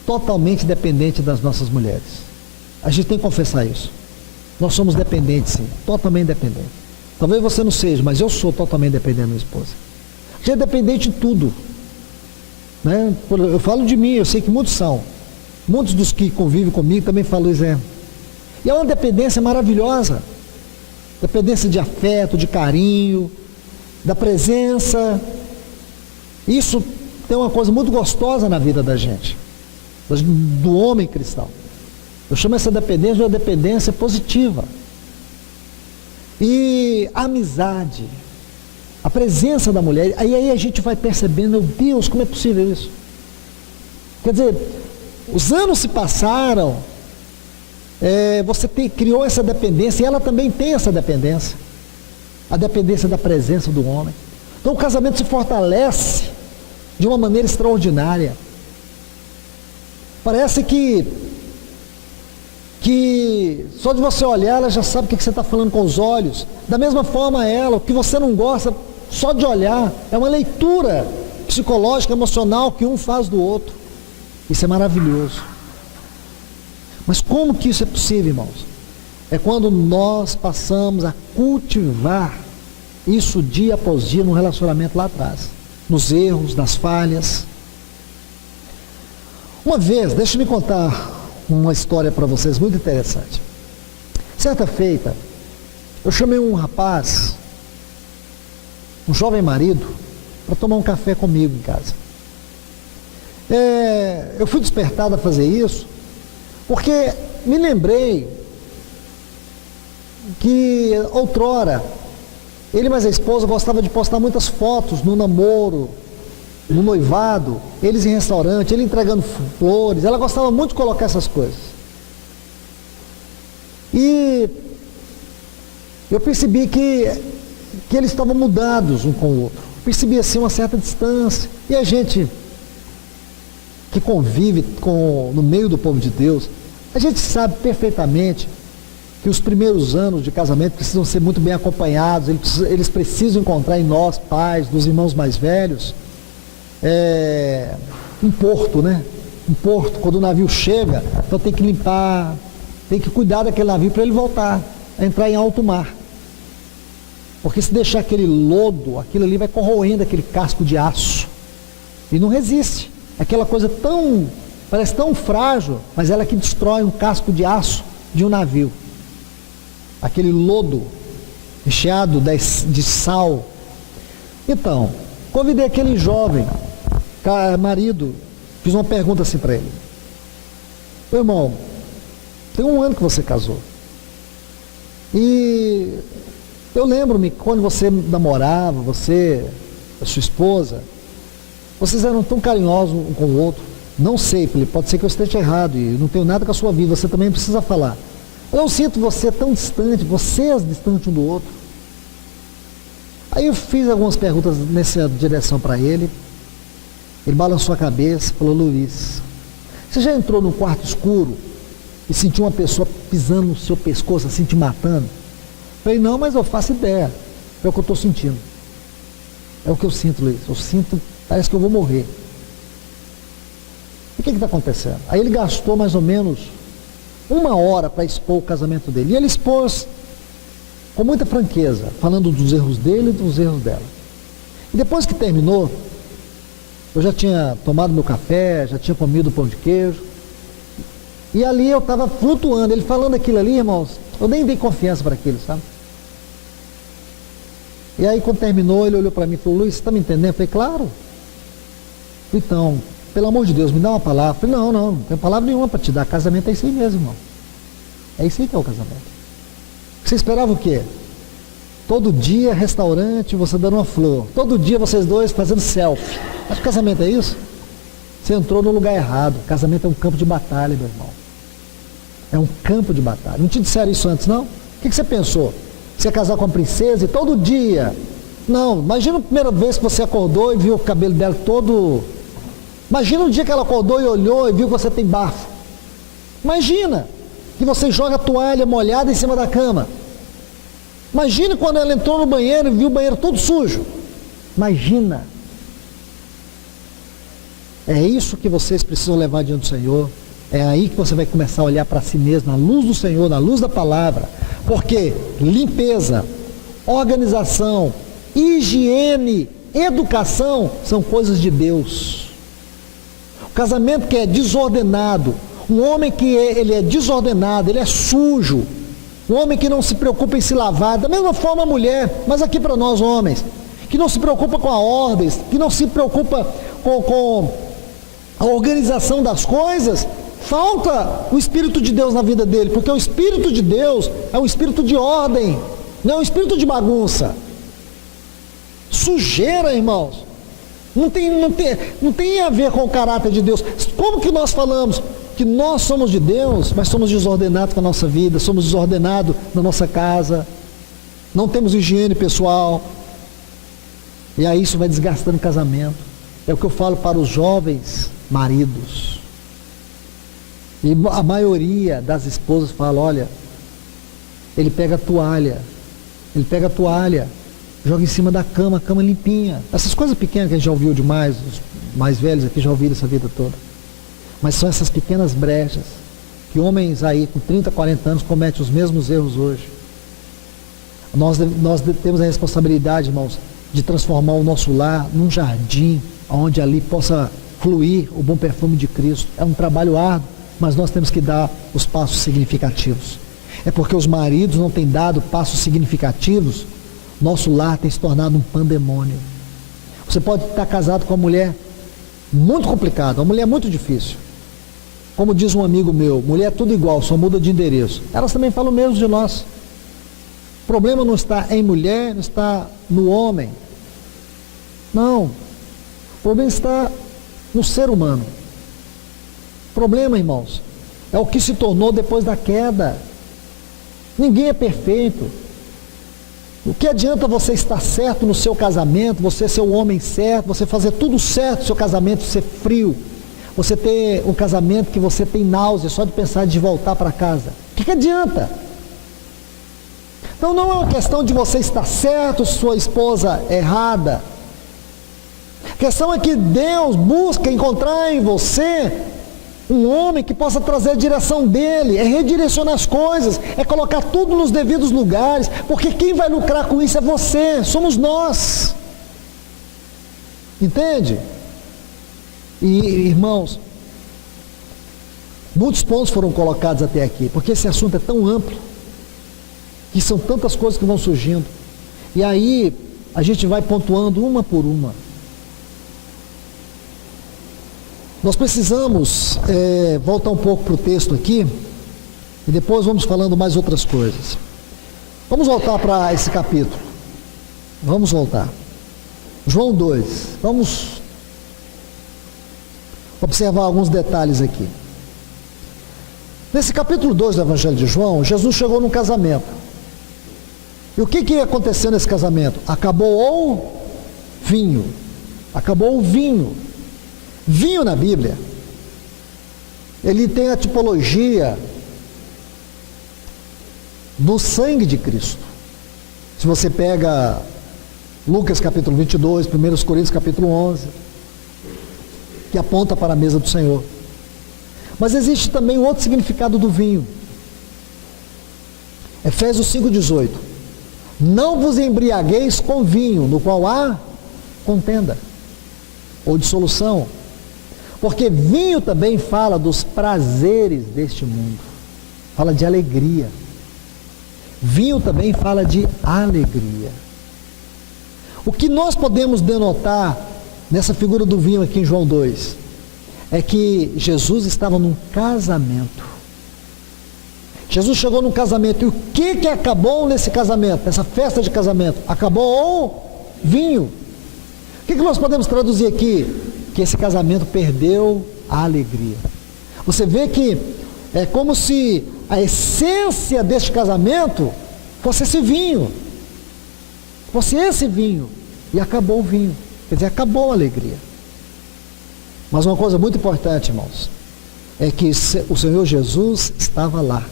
totalmente dependentes das nossas mulheres. A gente tem que confessar isso. Nós somos dependentes, sim, totalmente dependentes. Talvez você não seja, mas eu sou totalmente dependente da minha esposa. A gente é dependente de tudo. Né? Eu falo de mim, eu sei que muitos são. Muitos dos que convivem comigo também falam isso. E é uma dependência maravilhosa. Dependência de afeto, de carinho, da presença. Isso tem uma coisa muito gostosa na vida da gente, do homem cristão. Eu chamo essa dependência de uma dependência positiva. E a amizade, a presença da mulher, aí a gente vai percebendo, meu Deus, como é possível isso? Quer dizer, os anos se passaram, você criou essa dependência, e ela também tem essa dependência, a dependência da presença do homem. Então o casamento se fortalece de uma maneira extraordinária. Parece que só de você olhar, ela já sabe o que você está falando com os olhos. Da mesma forma ela, o que você não gosta, só de olhar, é uma leitura psicológica, emocional que um faz do outro. Isso é maravilhoso. Mas como que isso é possível, irmãos? É quando nós passamos a cultivar isso dia após dia no relacionamento lá atrás, nos erros, nas falhas. Uma vez, deixa eu me contar uma história para vocês muito interessante. Certa feita, eu chamei um rapaz, um jovem marido, para tomar um café comigo em casa. Eu fui despertado a fazer isso, porque me lembrei que outrora, ele mais a esposa gostava de postar muitas fotos no namoro, no noivado, eles em restaurante, ele entregando flores, ela gostava muito de colocar essas coisas. E eu percebi que eles estavam mudados um com o outro. Percebi assim uma certa distância. E a gente que convive no meio do povo de Deus, a gente sabe perfeitamente que os primeiros anos de casamento precisam ser muito bem acompanhados, eles precisam encontrar em nós, pais, dos irmãos mais velhos, um porto, né? Um porto, quando o navio chega, então tem que limpar, tem que cuidar daquele navio para ele voltar a entrar em alto mar. Porque se deixar aquele lodo, aquilo ali vai corroendo aquele casco de aço e não resiste. Aquela coisa parece tão frágil, mas ela que destrói um casco de aço de um navio. Aquele lodo recheado de sal. Então, convidei aquele jovem marido, fiz uma pergunta assim para ele: meu irmão, tem um ano que você casou, e eu lembro-me quando você namorava, você, a sua esposa, vocês eram tão carinhosos um com o outro. Não sei, Felipe, pode ser que eu esteja errado e não tenho nada com a sua vida, você também precisa falar. Eu sinto você tão distante, vocês distantes um do outro. Aí eu fiz algumas perguntas nessa direção para ele. Ele balançou a cabeça, falou: Luiz, você já entrou num quarto escuro e sentiu uma pessoa pisando no seu pescoço, assim, te matando? Eu falei: não, mas eu faço ideia, é o que eu estou sentindo. É o que eu sinto, Luiz. Eu sinto, parece que eu vou morrer. O que está acontecendo? Aí ele gastou mais ou menos 1 hora para expor o casamento dele. E ele expôs com muita franqueza, falando dos erros dele e dos erros dela. E depois que terminou, eu já tinha tomado meu café, já tinha comido pão de queijo. E ali eu estava flutuando. Ele falando aquilo ali, irmãos, eu nem dei confiança para aquilo, sabe? E aí quando terminou, ele olhou para mim e falou: Luiz, você está me entendendo? Eu falei: claro. Então, pelo amor de Deus, me dá uma palavra. Eu falei: não tem palavra nenhuma para te dar. Casamento é isso aí mesmo, irmão. É isso aí que é o casamento. Você esperava o quê? Todo dia, restaurante, você dando uma flor. Todo dia vocês dois fazendo selfie. Acho que casamento é isso? Você entrou no lugar errado. Casamento é um campo de batalha, meu irmão. É um campo de batalha. Não te disseram isso antes, não? O que você pensou? Você ia casar com uma princesa e todo dia... Não, imagina a primeira vez que você acordou e viu o cabelo dela todo... Imagina o dia que ela acordou e olhou e viu que você tem bafo. Imagina que você joga a toalha molhada em cima da cama. Imagina quando ela entrou no banheiro e viu o banheiro todo sujo. Imagina. É isso que vocês precisam levar diante do Senhor. É aí que você vai começar a olhar para si mesmo, na luz do Senhor, na luz da palavra. Porque limpeza, organização, higiene, educação são coisas de Deus. O casamento que é desordenado, um homem que ele é desordenado, ele é sujo, um homem que não se preocupa em se lavar, da mesma forma a mulher, mas aqui para nós homens, que não se preocupa com a ordem, que não se preocupa com a organização das coisas, falta o Espírito de Deus na vida dele, porque o Espírito de Deus é um espírito de ordem, não é um espírito de bagunça. Sujeira, irmãos, não tem a ver com o caráter de Deus. Como que nós falamos que nós somos de Deus, mas somos desordenados com a nossa vida, somos desordenados na nossa casa, não temos higiene pessoal, e aí isso vai desgastando o casamento. É o que eu falo para os jovens maridos. E a maioria das esposas fala: olha, ele pega a toalha, joga em cima da cama, a cama limpinha. Essas coisas pequenas que a gente já ouviu demais, os mais velhos aqui já ouviram essa vida toda. Mas são essas pequenas brechas que homens aí com 30, 40 anos cometem os mesmos erros hoje. Nós temos a responsabilidade, irmãos, de transformar o nosso lar num jardim, onde ali possa fluir o bom perfume de Cristo. É um trabalho árduo, mas nós temos que dar os passos significativos. É porque os maridos não têm dado passos significativos, nosso lar tem se tornado um pandemônio. Você pode estar casado com uma mulher muito complicada, uma mulher muito difícil. Como diz um amigo meu, mulher é tudo igual, só muda de endereço. Elas também falam o mesmo de nós. O problema não está em mulher, não está no homem. Não. O problema está no ser humano. O problema, irmãos, é o que se tornou depois da queda. Ninguém é perfeito. O que adianta você estar certo no seu casamento, você ser o homem certo, você fazer tudo certo, seu casamento ser frio, você ter um casamento que você tem náusea só de pensar de voltar para casa? O que adianta? Então não é uma questão de você estar certo, sua esposa errada. A questão é que Deus busca encontrar em você um homem que possa trazer a direção dele, é redirecionar as coisas, é colocar tudo nos devidos lugares, porque quem vai lucrar com isso é você, somos nós. Entende? E, irmãos, muitos pontos foram colocados até aqui, porque esse assunto é tão amplo, que são tantas coisas que vão surgindo, e aí a gente vai pontuando uma por uma. Nós precisamos voltar um pouco para o texto aqui, e depois vamos falando mais outras coisas. Vamos voltar para esse capítulo. Vamos voltar. João 2. Vamos observar alguns detalhes aqui. Nesse capítulo 2 do Evangelho de João, Jesus chegou num casamento. E o que aconteceu nesse casamento? Acabou o vinho. Acabou o vinho. Vinho na Bíblia, ele tem a tipologia do sangue de Cristo. Se você pega Lucas capítulo 22, 1 Coríntios capítulo 11, que aponta para a mesa do Senhor. Mas existe também um outro significado do vinho. Efésios 5,18. Não vos embriagueis com vinho, no qual há contenda ou dissolução, porque vinho também fala dos prazeres deste mundo, fala de alegria. Vinho também fala de alegria. O que nós podemos denotar nessa figura do vinho aqui em João 2 é que Jesus estava num casamento. Jesus chegou num casamento, e o que acabou nesse casamento, nessa festa de casamento? Acabou o vinho. O que nós podemos traduzir aqui? Que esse casamento perdeu a alegria. Você vê que é como se a essência deste casamento fosse esse vinho. Fosse esse vinho. E acabou o vinho. Quer dizer, acabou a alegria. Mas uma coisa muito importante, irmãos, é que o Senhor Jesus estava lá.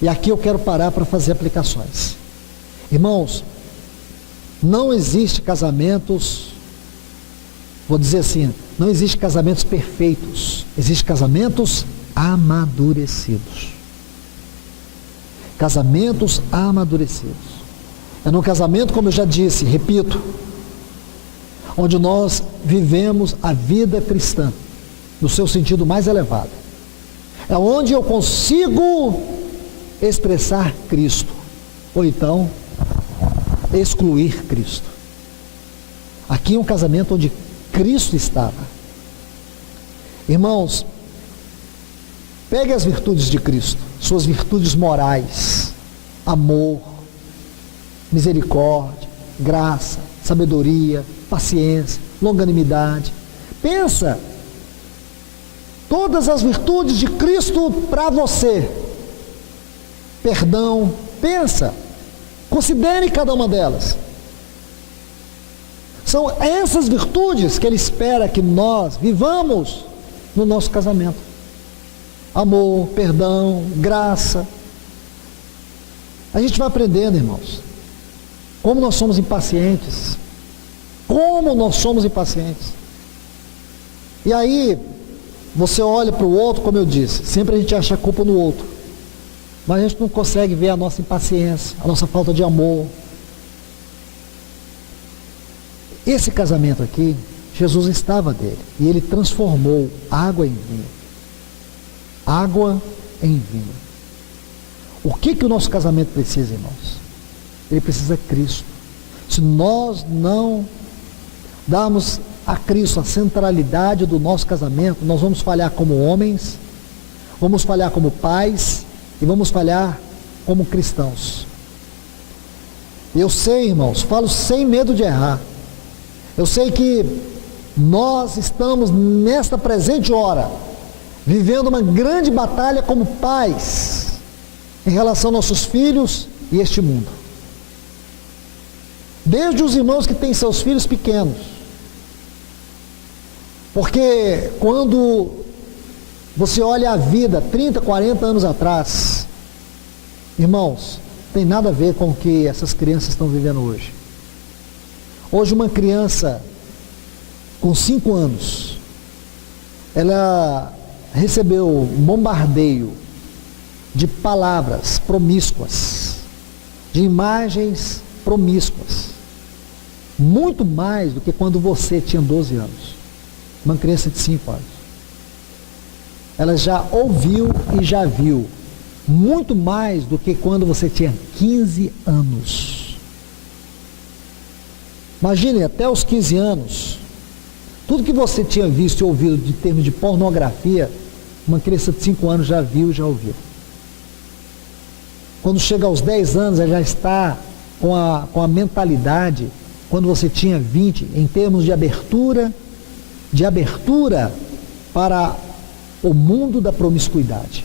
E aqui eu quero parar para fazer aplicações. Irmãos, não existe casamentos, vou dizer assim, não existe casamentos perfeitos, existe casamentos amadurecidos. Casamentos amadurecidos. É num casamento, como eu já disse, repito, onde nós vivemos a vida cristã, no seu sentido mais elevado. É onde eu consigo expressar Cristo, ou então excluir Cristo. Aqui é um casamento onde Cristo estava. Irmãos, pegue as virtudes de Cristo, suas virtudes morais, amor, misericórdia, graça, sabedoria, paciência, longanimidade. Pensa, todas as virtudes de Cristo para você. Perdão, pensa, considere cada uma delas. São essas virtudes que Ele espera que nós vivamos no nosso casamento. Amor, perdão, graça. A gente vai aprendendo, irmãos, como nós somos impacientes. Como nós somos impacientes. E aí, você olha para o outro, como eu disse, sempre a gente acha a culpa no outro. Mas a gente não consegue ver a nossa impaciência, a nossa falta de amor. Esse casamento aqui, Jesus estava dele, e Ele transformou água em vinho. Água em vinho. O que o nosso casamento precisa, irmãos? Ele precisa de Cristo. Se nós não darmos a Cristo a centralidade do nosso casamento, nós vamos falhar como homens, vamos falhar como pais e vamos falhar como cristãos. Eu sei, irmãos, falo sem medo de errar. Eu sei que nós estamos nesta presente hora vivendo uma grande batalha como pais em relação aos nossos filhos e este mundo. Desde os irmãos que têm seus filhos pequenos. Porque quando você olha a vida 30, 40 anos atrás, irmãos, tem nada a ver com o que essas crianças estão vivendo hoje. Hoje uma criança com 5 anos, ela recebeu um bombardeio de palavras promíscuas, de imagens promíscuas, muito mais do que quando você tinha 12 anos. Uma criança de 5 anos. Ela já ouviu e já viu muito mais do que quando você tinha 15 anos. Imagine, até os 15 anos, tudo que você tinha visto e ouvido de termos de pornografia, uma criança de 5 anos já viu e já ouviu. Quando chega aos 10 anos, ela já está com a mentalidade, quando você tinha 20, em termos de abertura para o mundo da promiscuidade.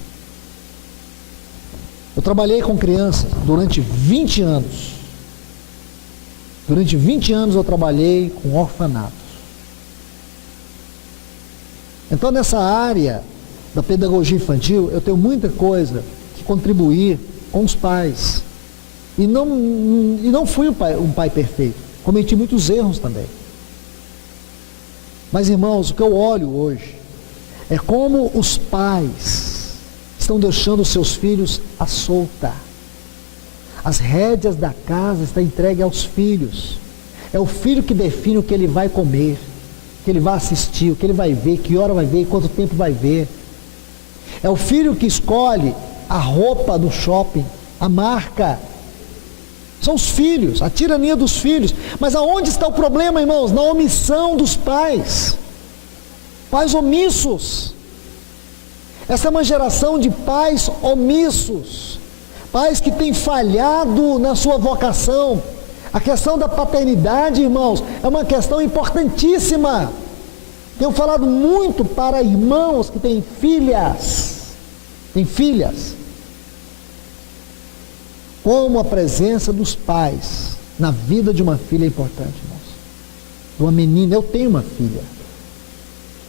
Eu trabalhei com crianças durante 20 anos. Durante 20 anos eu trabalhei com orfanatos. Então, nessa área da pedagogia infantil, eu tenho muita coisa que contribuir com os pais. E não fui um pai perfeito. cometi muitos erros também. Mas, irmãos, o que eu olho hoje é como os pais estão deixando seus filhos à solta. As rédeas da casa estão entregues aos filhos. É o filho que define o que ele vai comer, o que ele vai assistir, o que ele vai ver, que hora vai ver, quanto tempo vai ver. É o filho que escolhe a roupa do shopping, a marca. São os filhos, a tirania dos filhos. Mas aonde está o problema, irmãos? Na omissão dos pais. Pais omissos. Essa é uma geração de pais omissos. Pais que têm falhado na sua vocação. A questão da paternidade, irmãos, é uma questão importantíssima. Tenho falado muito para irmãos que têm filhas. Têm filhas. Como a presença dos pais na vida de uma filha é importante, irmãos. De uma menina, eu tenho uma filha.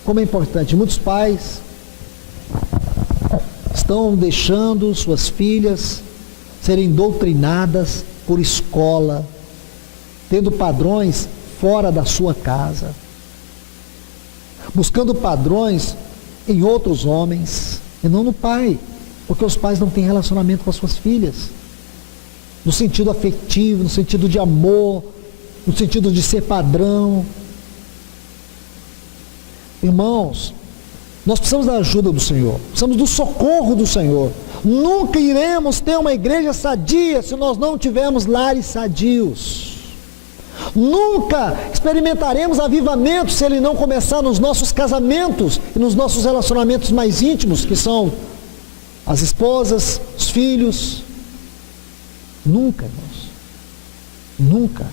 Como é importante. Muitos pais estão deixando suas filhas serem doutrinadas por escola, tendo padrões fora da sua casa, buscando padrões em outros homens, e não no pai, porque os pais não têm relacionamento com as suas filhas, no sentido afetivo, no sentido de amor, no sentido de ser padrão. Irmãos, nós precisamos da ajuda do Senhor, precisamos do socorro do Senhor. Nunca iremos ter uma igreja sadia se nós não tivermos lares sadios. Nunca experimentaremos avivamento se ele não começar nos nossos casamentos e nos nossos relacionamentos mais íntimos, que são as esposas, os filhos. Nunca, irmãos. Nunca.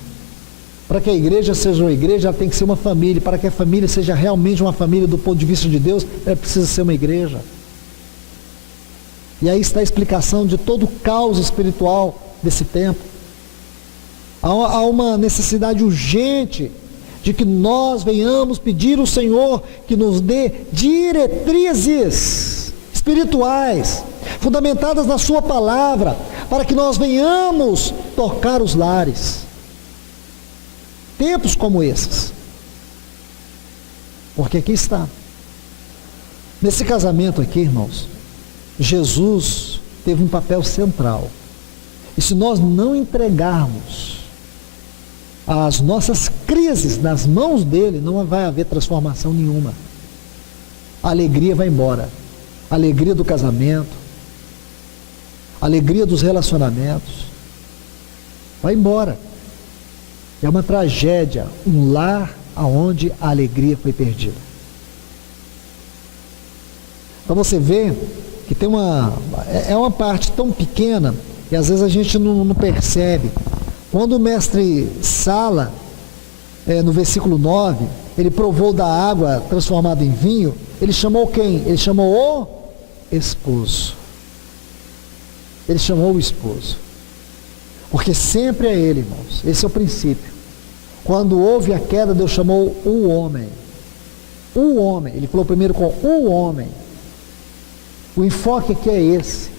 Para que a igreja seja uma igreja, ela tem que ser uma família. Para que a família seja realmente uma família do ponto de vista de Deus, ela precisa ser uma igreja. E aí está a explicação de todo o caos espiritual desse tempo. Há uma necessidade urgente de que nós venhamos pedir ao Senhor que nos dê diretrizes espirituais, fundamentadas na sua palavra, para que nós venhamos tocar os lares. Tempos como esses. Porque aqui está. Nesse casamento aqui, irmãos, Jesus teve um papel central. E se nós não entregarmos as nossas crises nas mãos dele, não vai haver transformação nenhuma. A alegria vai embora. A alegria do casamento, a alegria dos relacionamentos, vai embora. É uma tragédia, um lar onde a alegria foi perdida. Então você vê que tem uma parte tão pequena, e às vezes a gente não percebe. Quando o mestre Sala, no versículo 9, ele provou da água transformada em vinho, ele chamou quem? Ele chamou o esposo. Ele chamou o esposo. Porque sempre é ele, irmãos. Esse é o princípio. Quando houve a queda, Deus chamou o homem. O homem. Ele falou primeiro com o homem. O enfoque aqui é esse.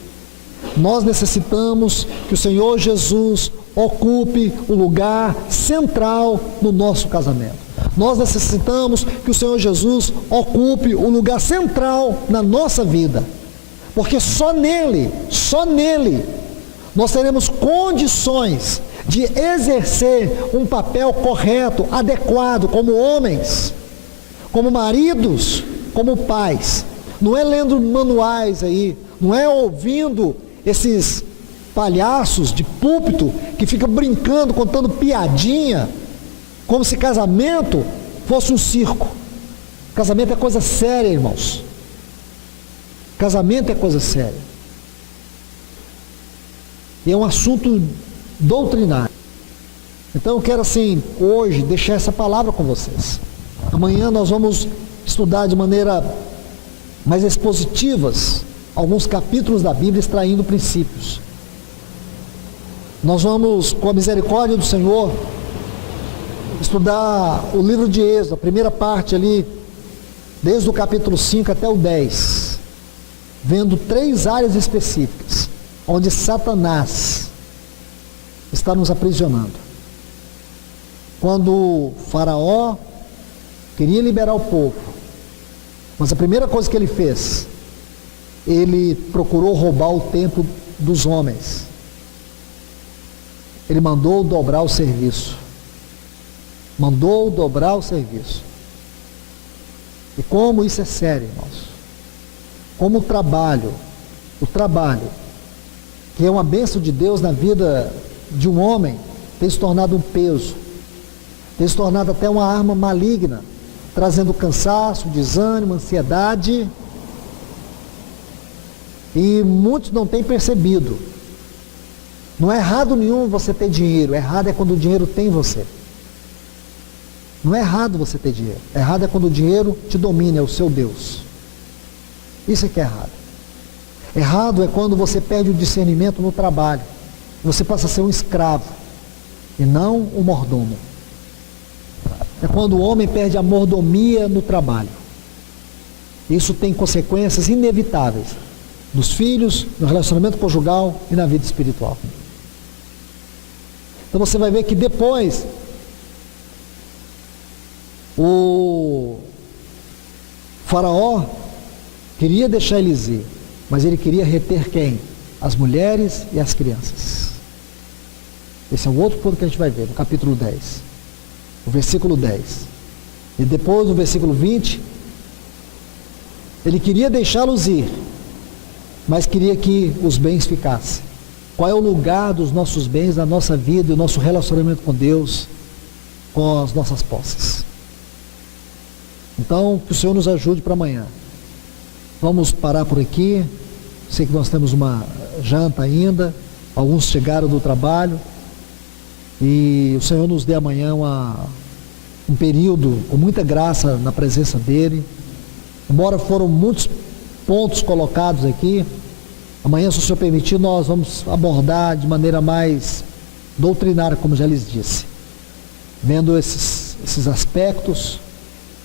Nós necessitamos que o Senhor Jesus ocupe o lugar central no nosso casamento. Nós necessitamos que o Senhor Jesus ocupe o lugar central na nossa vida. Porque só nele, nós teremos condições de exercer um papel correto, adequado, como homens, como maridos, como pais. Não é lendo manuais aí, não é ouvindo esses palhaços de púlpito que ficam brincando, contando piadinha, como se casamento fosse um circo. Casamento é coisa séria, irmãos. Casamento é coisa séria. E é um assunto doutrinário. Então eu quero assim, hoje, deixar essa palavra com vocês. Amanhã nós vamos estudar de maneira mais expositivas alguns capítulos da Bíblia, extraindo princípios. Nós vamos, com a misericórdia do Senhor, estudar o livro de Êxodo, a primeira parte ali, desde o capítulo 5 até o 10, vendo 3 áreas específicas, onde Satanás está nos aprisionando. quando o Faraó queria liberar o povo, mas a primeira coisa que ele fez, ele procurou roubar o tempo dos homens. Ele mandou dobrar o serviço. Mandou dobrar o serviço. E como isso é sério, irmãos. Como o trabalho, que é uma bênção de Deus na vida de um homem, tem se tornado um peso, tem se tornado até uma arma maligna, trazendo cansaço, desânimo, ansiedade, e muitos não têm percebido. Não é errado nenhum você ter dinheiro, errado é quando o dinheiro tem você. Não é errado você ter dinheiro, errado é quando o dinheiro te domina, é o seu Deus. Isso é que é errado. Errado é quando você perde o discernimento no trabalho, você passa a ser um escravo e não um mordomo. É quando o homem perde a mordomia no trabalho. Isso tem consequências inevitáveis nos filhos, no relacionamento conjugal e na vida espiritual. Então você vai ver que depois o Faraó queria deixar eles ir, mas ele queria reter quem? As mulheres e as crianças. Esse é um outro ponto que a gente vai ver no capítulo 10, o versículo 10. E depois no versículo 20, ele queria deixá-los ir, mas queria que os bens ficassem. Qual é o lugar dos nossos bens na nossa vida e o nosso relacionamento com Deus, com as nossas posses? Então, que o Senhor nos ajude para amanhã. Vamos parar por aqui. Sei que nós temos uma janta ainda, alguns chegaram do trabalho, e o Senhor nos dê amanhã um período com muita graça na presença dEle. Embora foram muitos pontos colocados aqui, amanhã, se o Senhor permitir, nós vamos abordar de maneira mais doutrinária, como já lhes disse, vendo esses aspectos,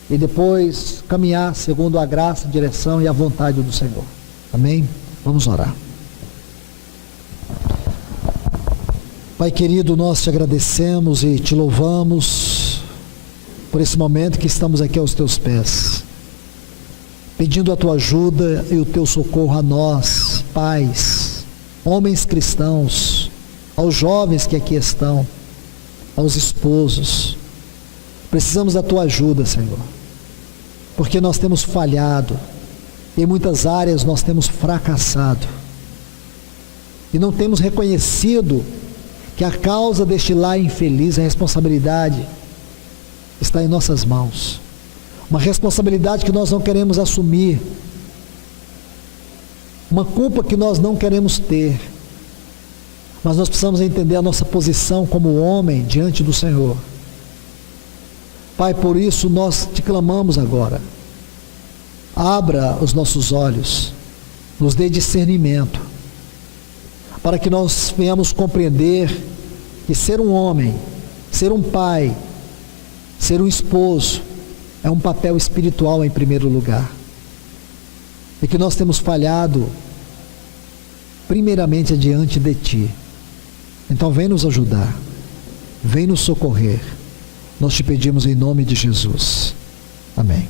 e depois caminhar segundo a graça, a direção e a vontade do Senhor. Amém? Vamos orar. Pai querido, nós te agradecemos e te louvamos por esse momento que estamos aqui aos teus pés, pedindo a tua ajuda e o teu socorro a nós, pais, homens cristãos, aos jovens que aqui estão, aos esposos. Precisamos da tua ajuda, Senhor, porque nós temos falhado, em muitas áreas nós temos fracassado, e não temos reconhecido que a causa deste lar infeliz, a responsabilidade está em nossas mãos, uma responsabilidade que nós não queremos assumir, uma culpa que nós não queremos ter, mas nós precisamos entender a nossa posição como homem diante do Senhor. Pai, por isso nós te clamamos agora, abra os nossos olhos, nos dê discernimento, para que nós venhamos compreender que ser um homem, ser um pai, ser um esposo, é um papel espiritual em primeiro lugar, e que nós temos falhado primeiramente diante de Ti. Então vem nos ajudar, vem nos socorrer, nós te pedimos em nome de Jesus. Amém.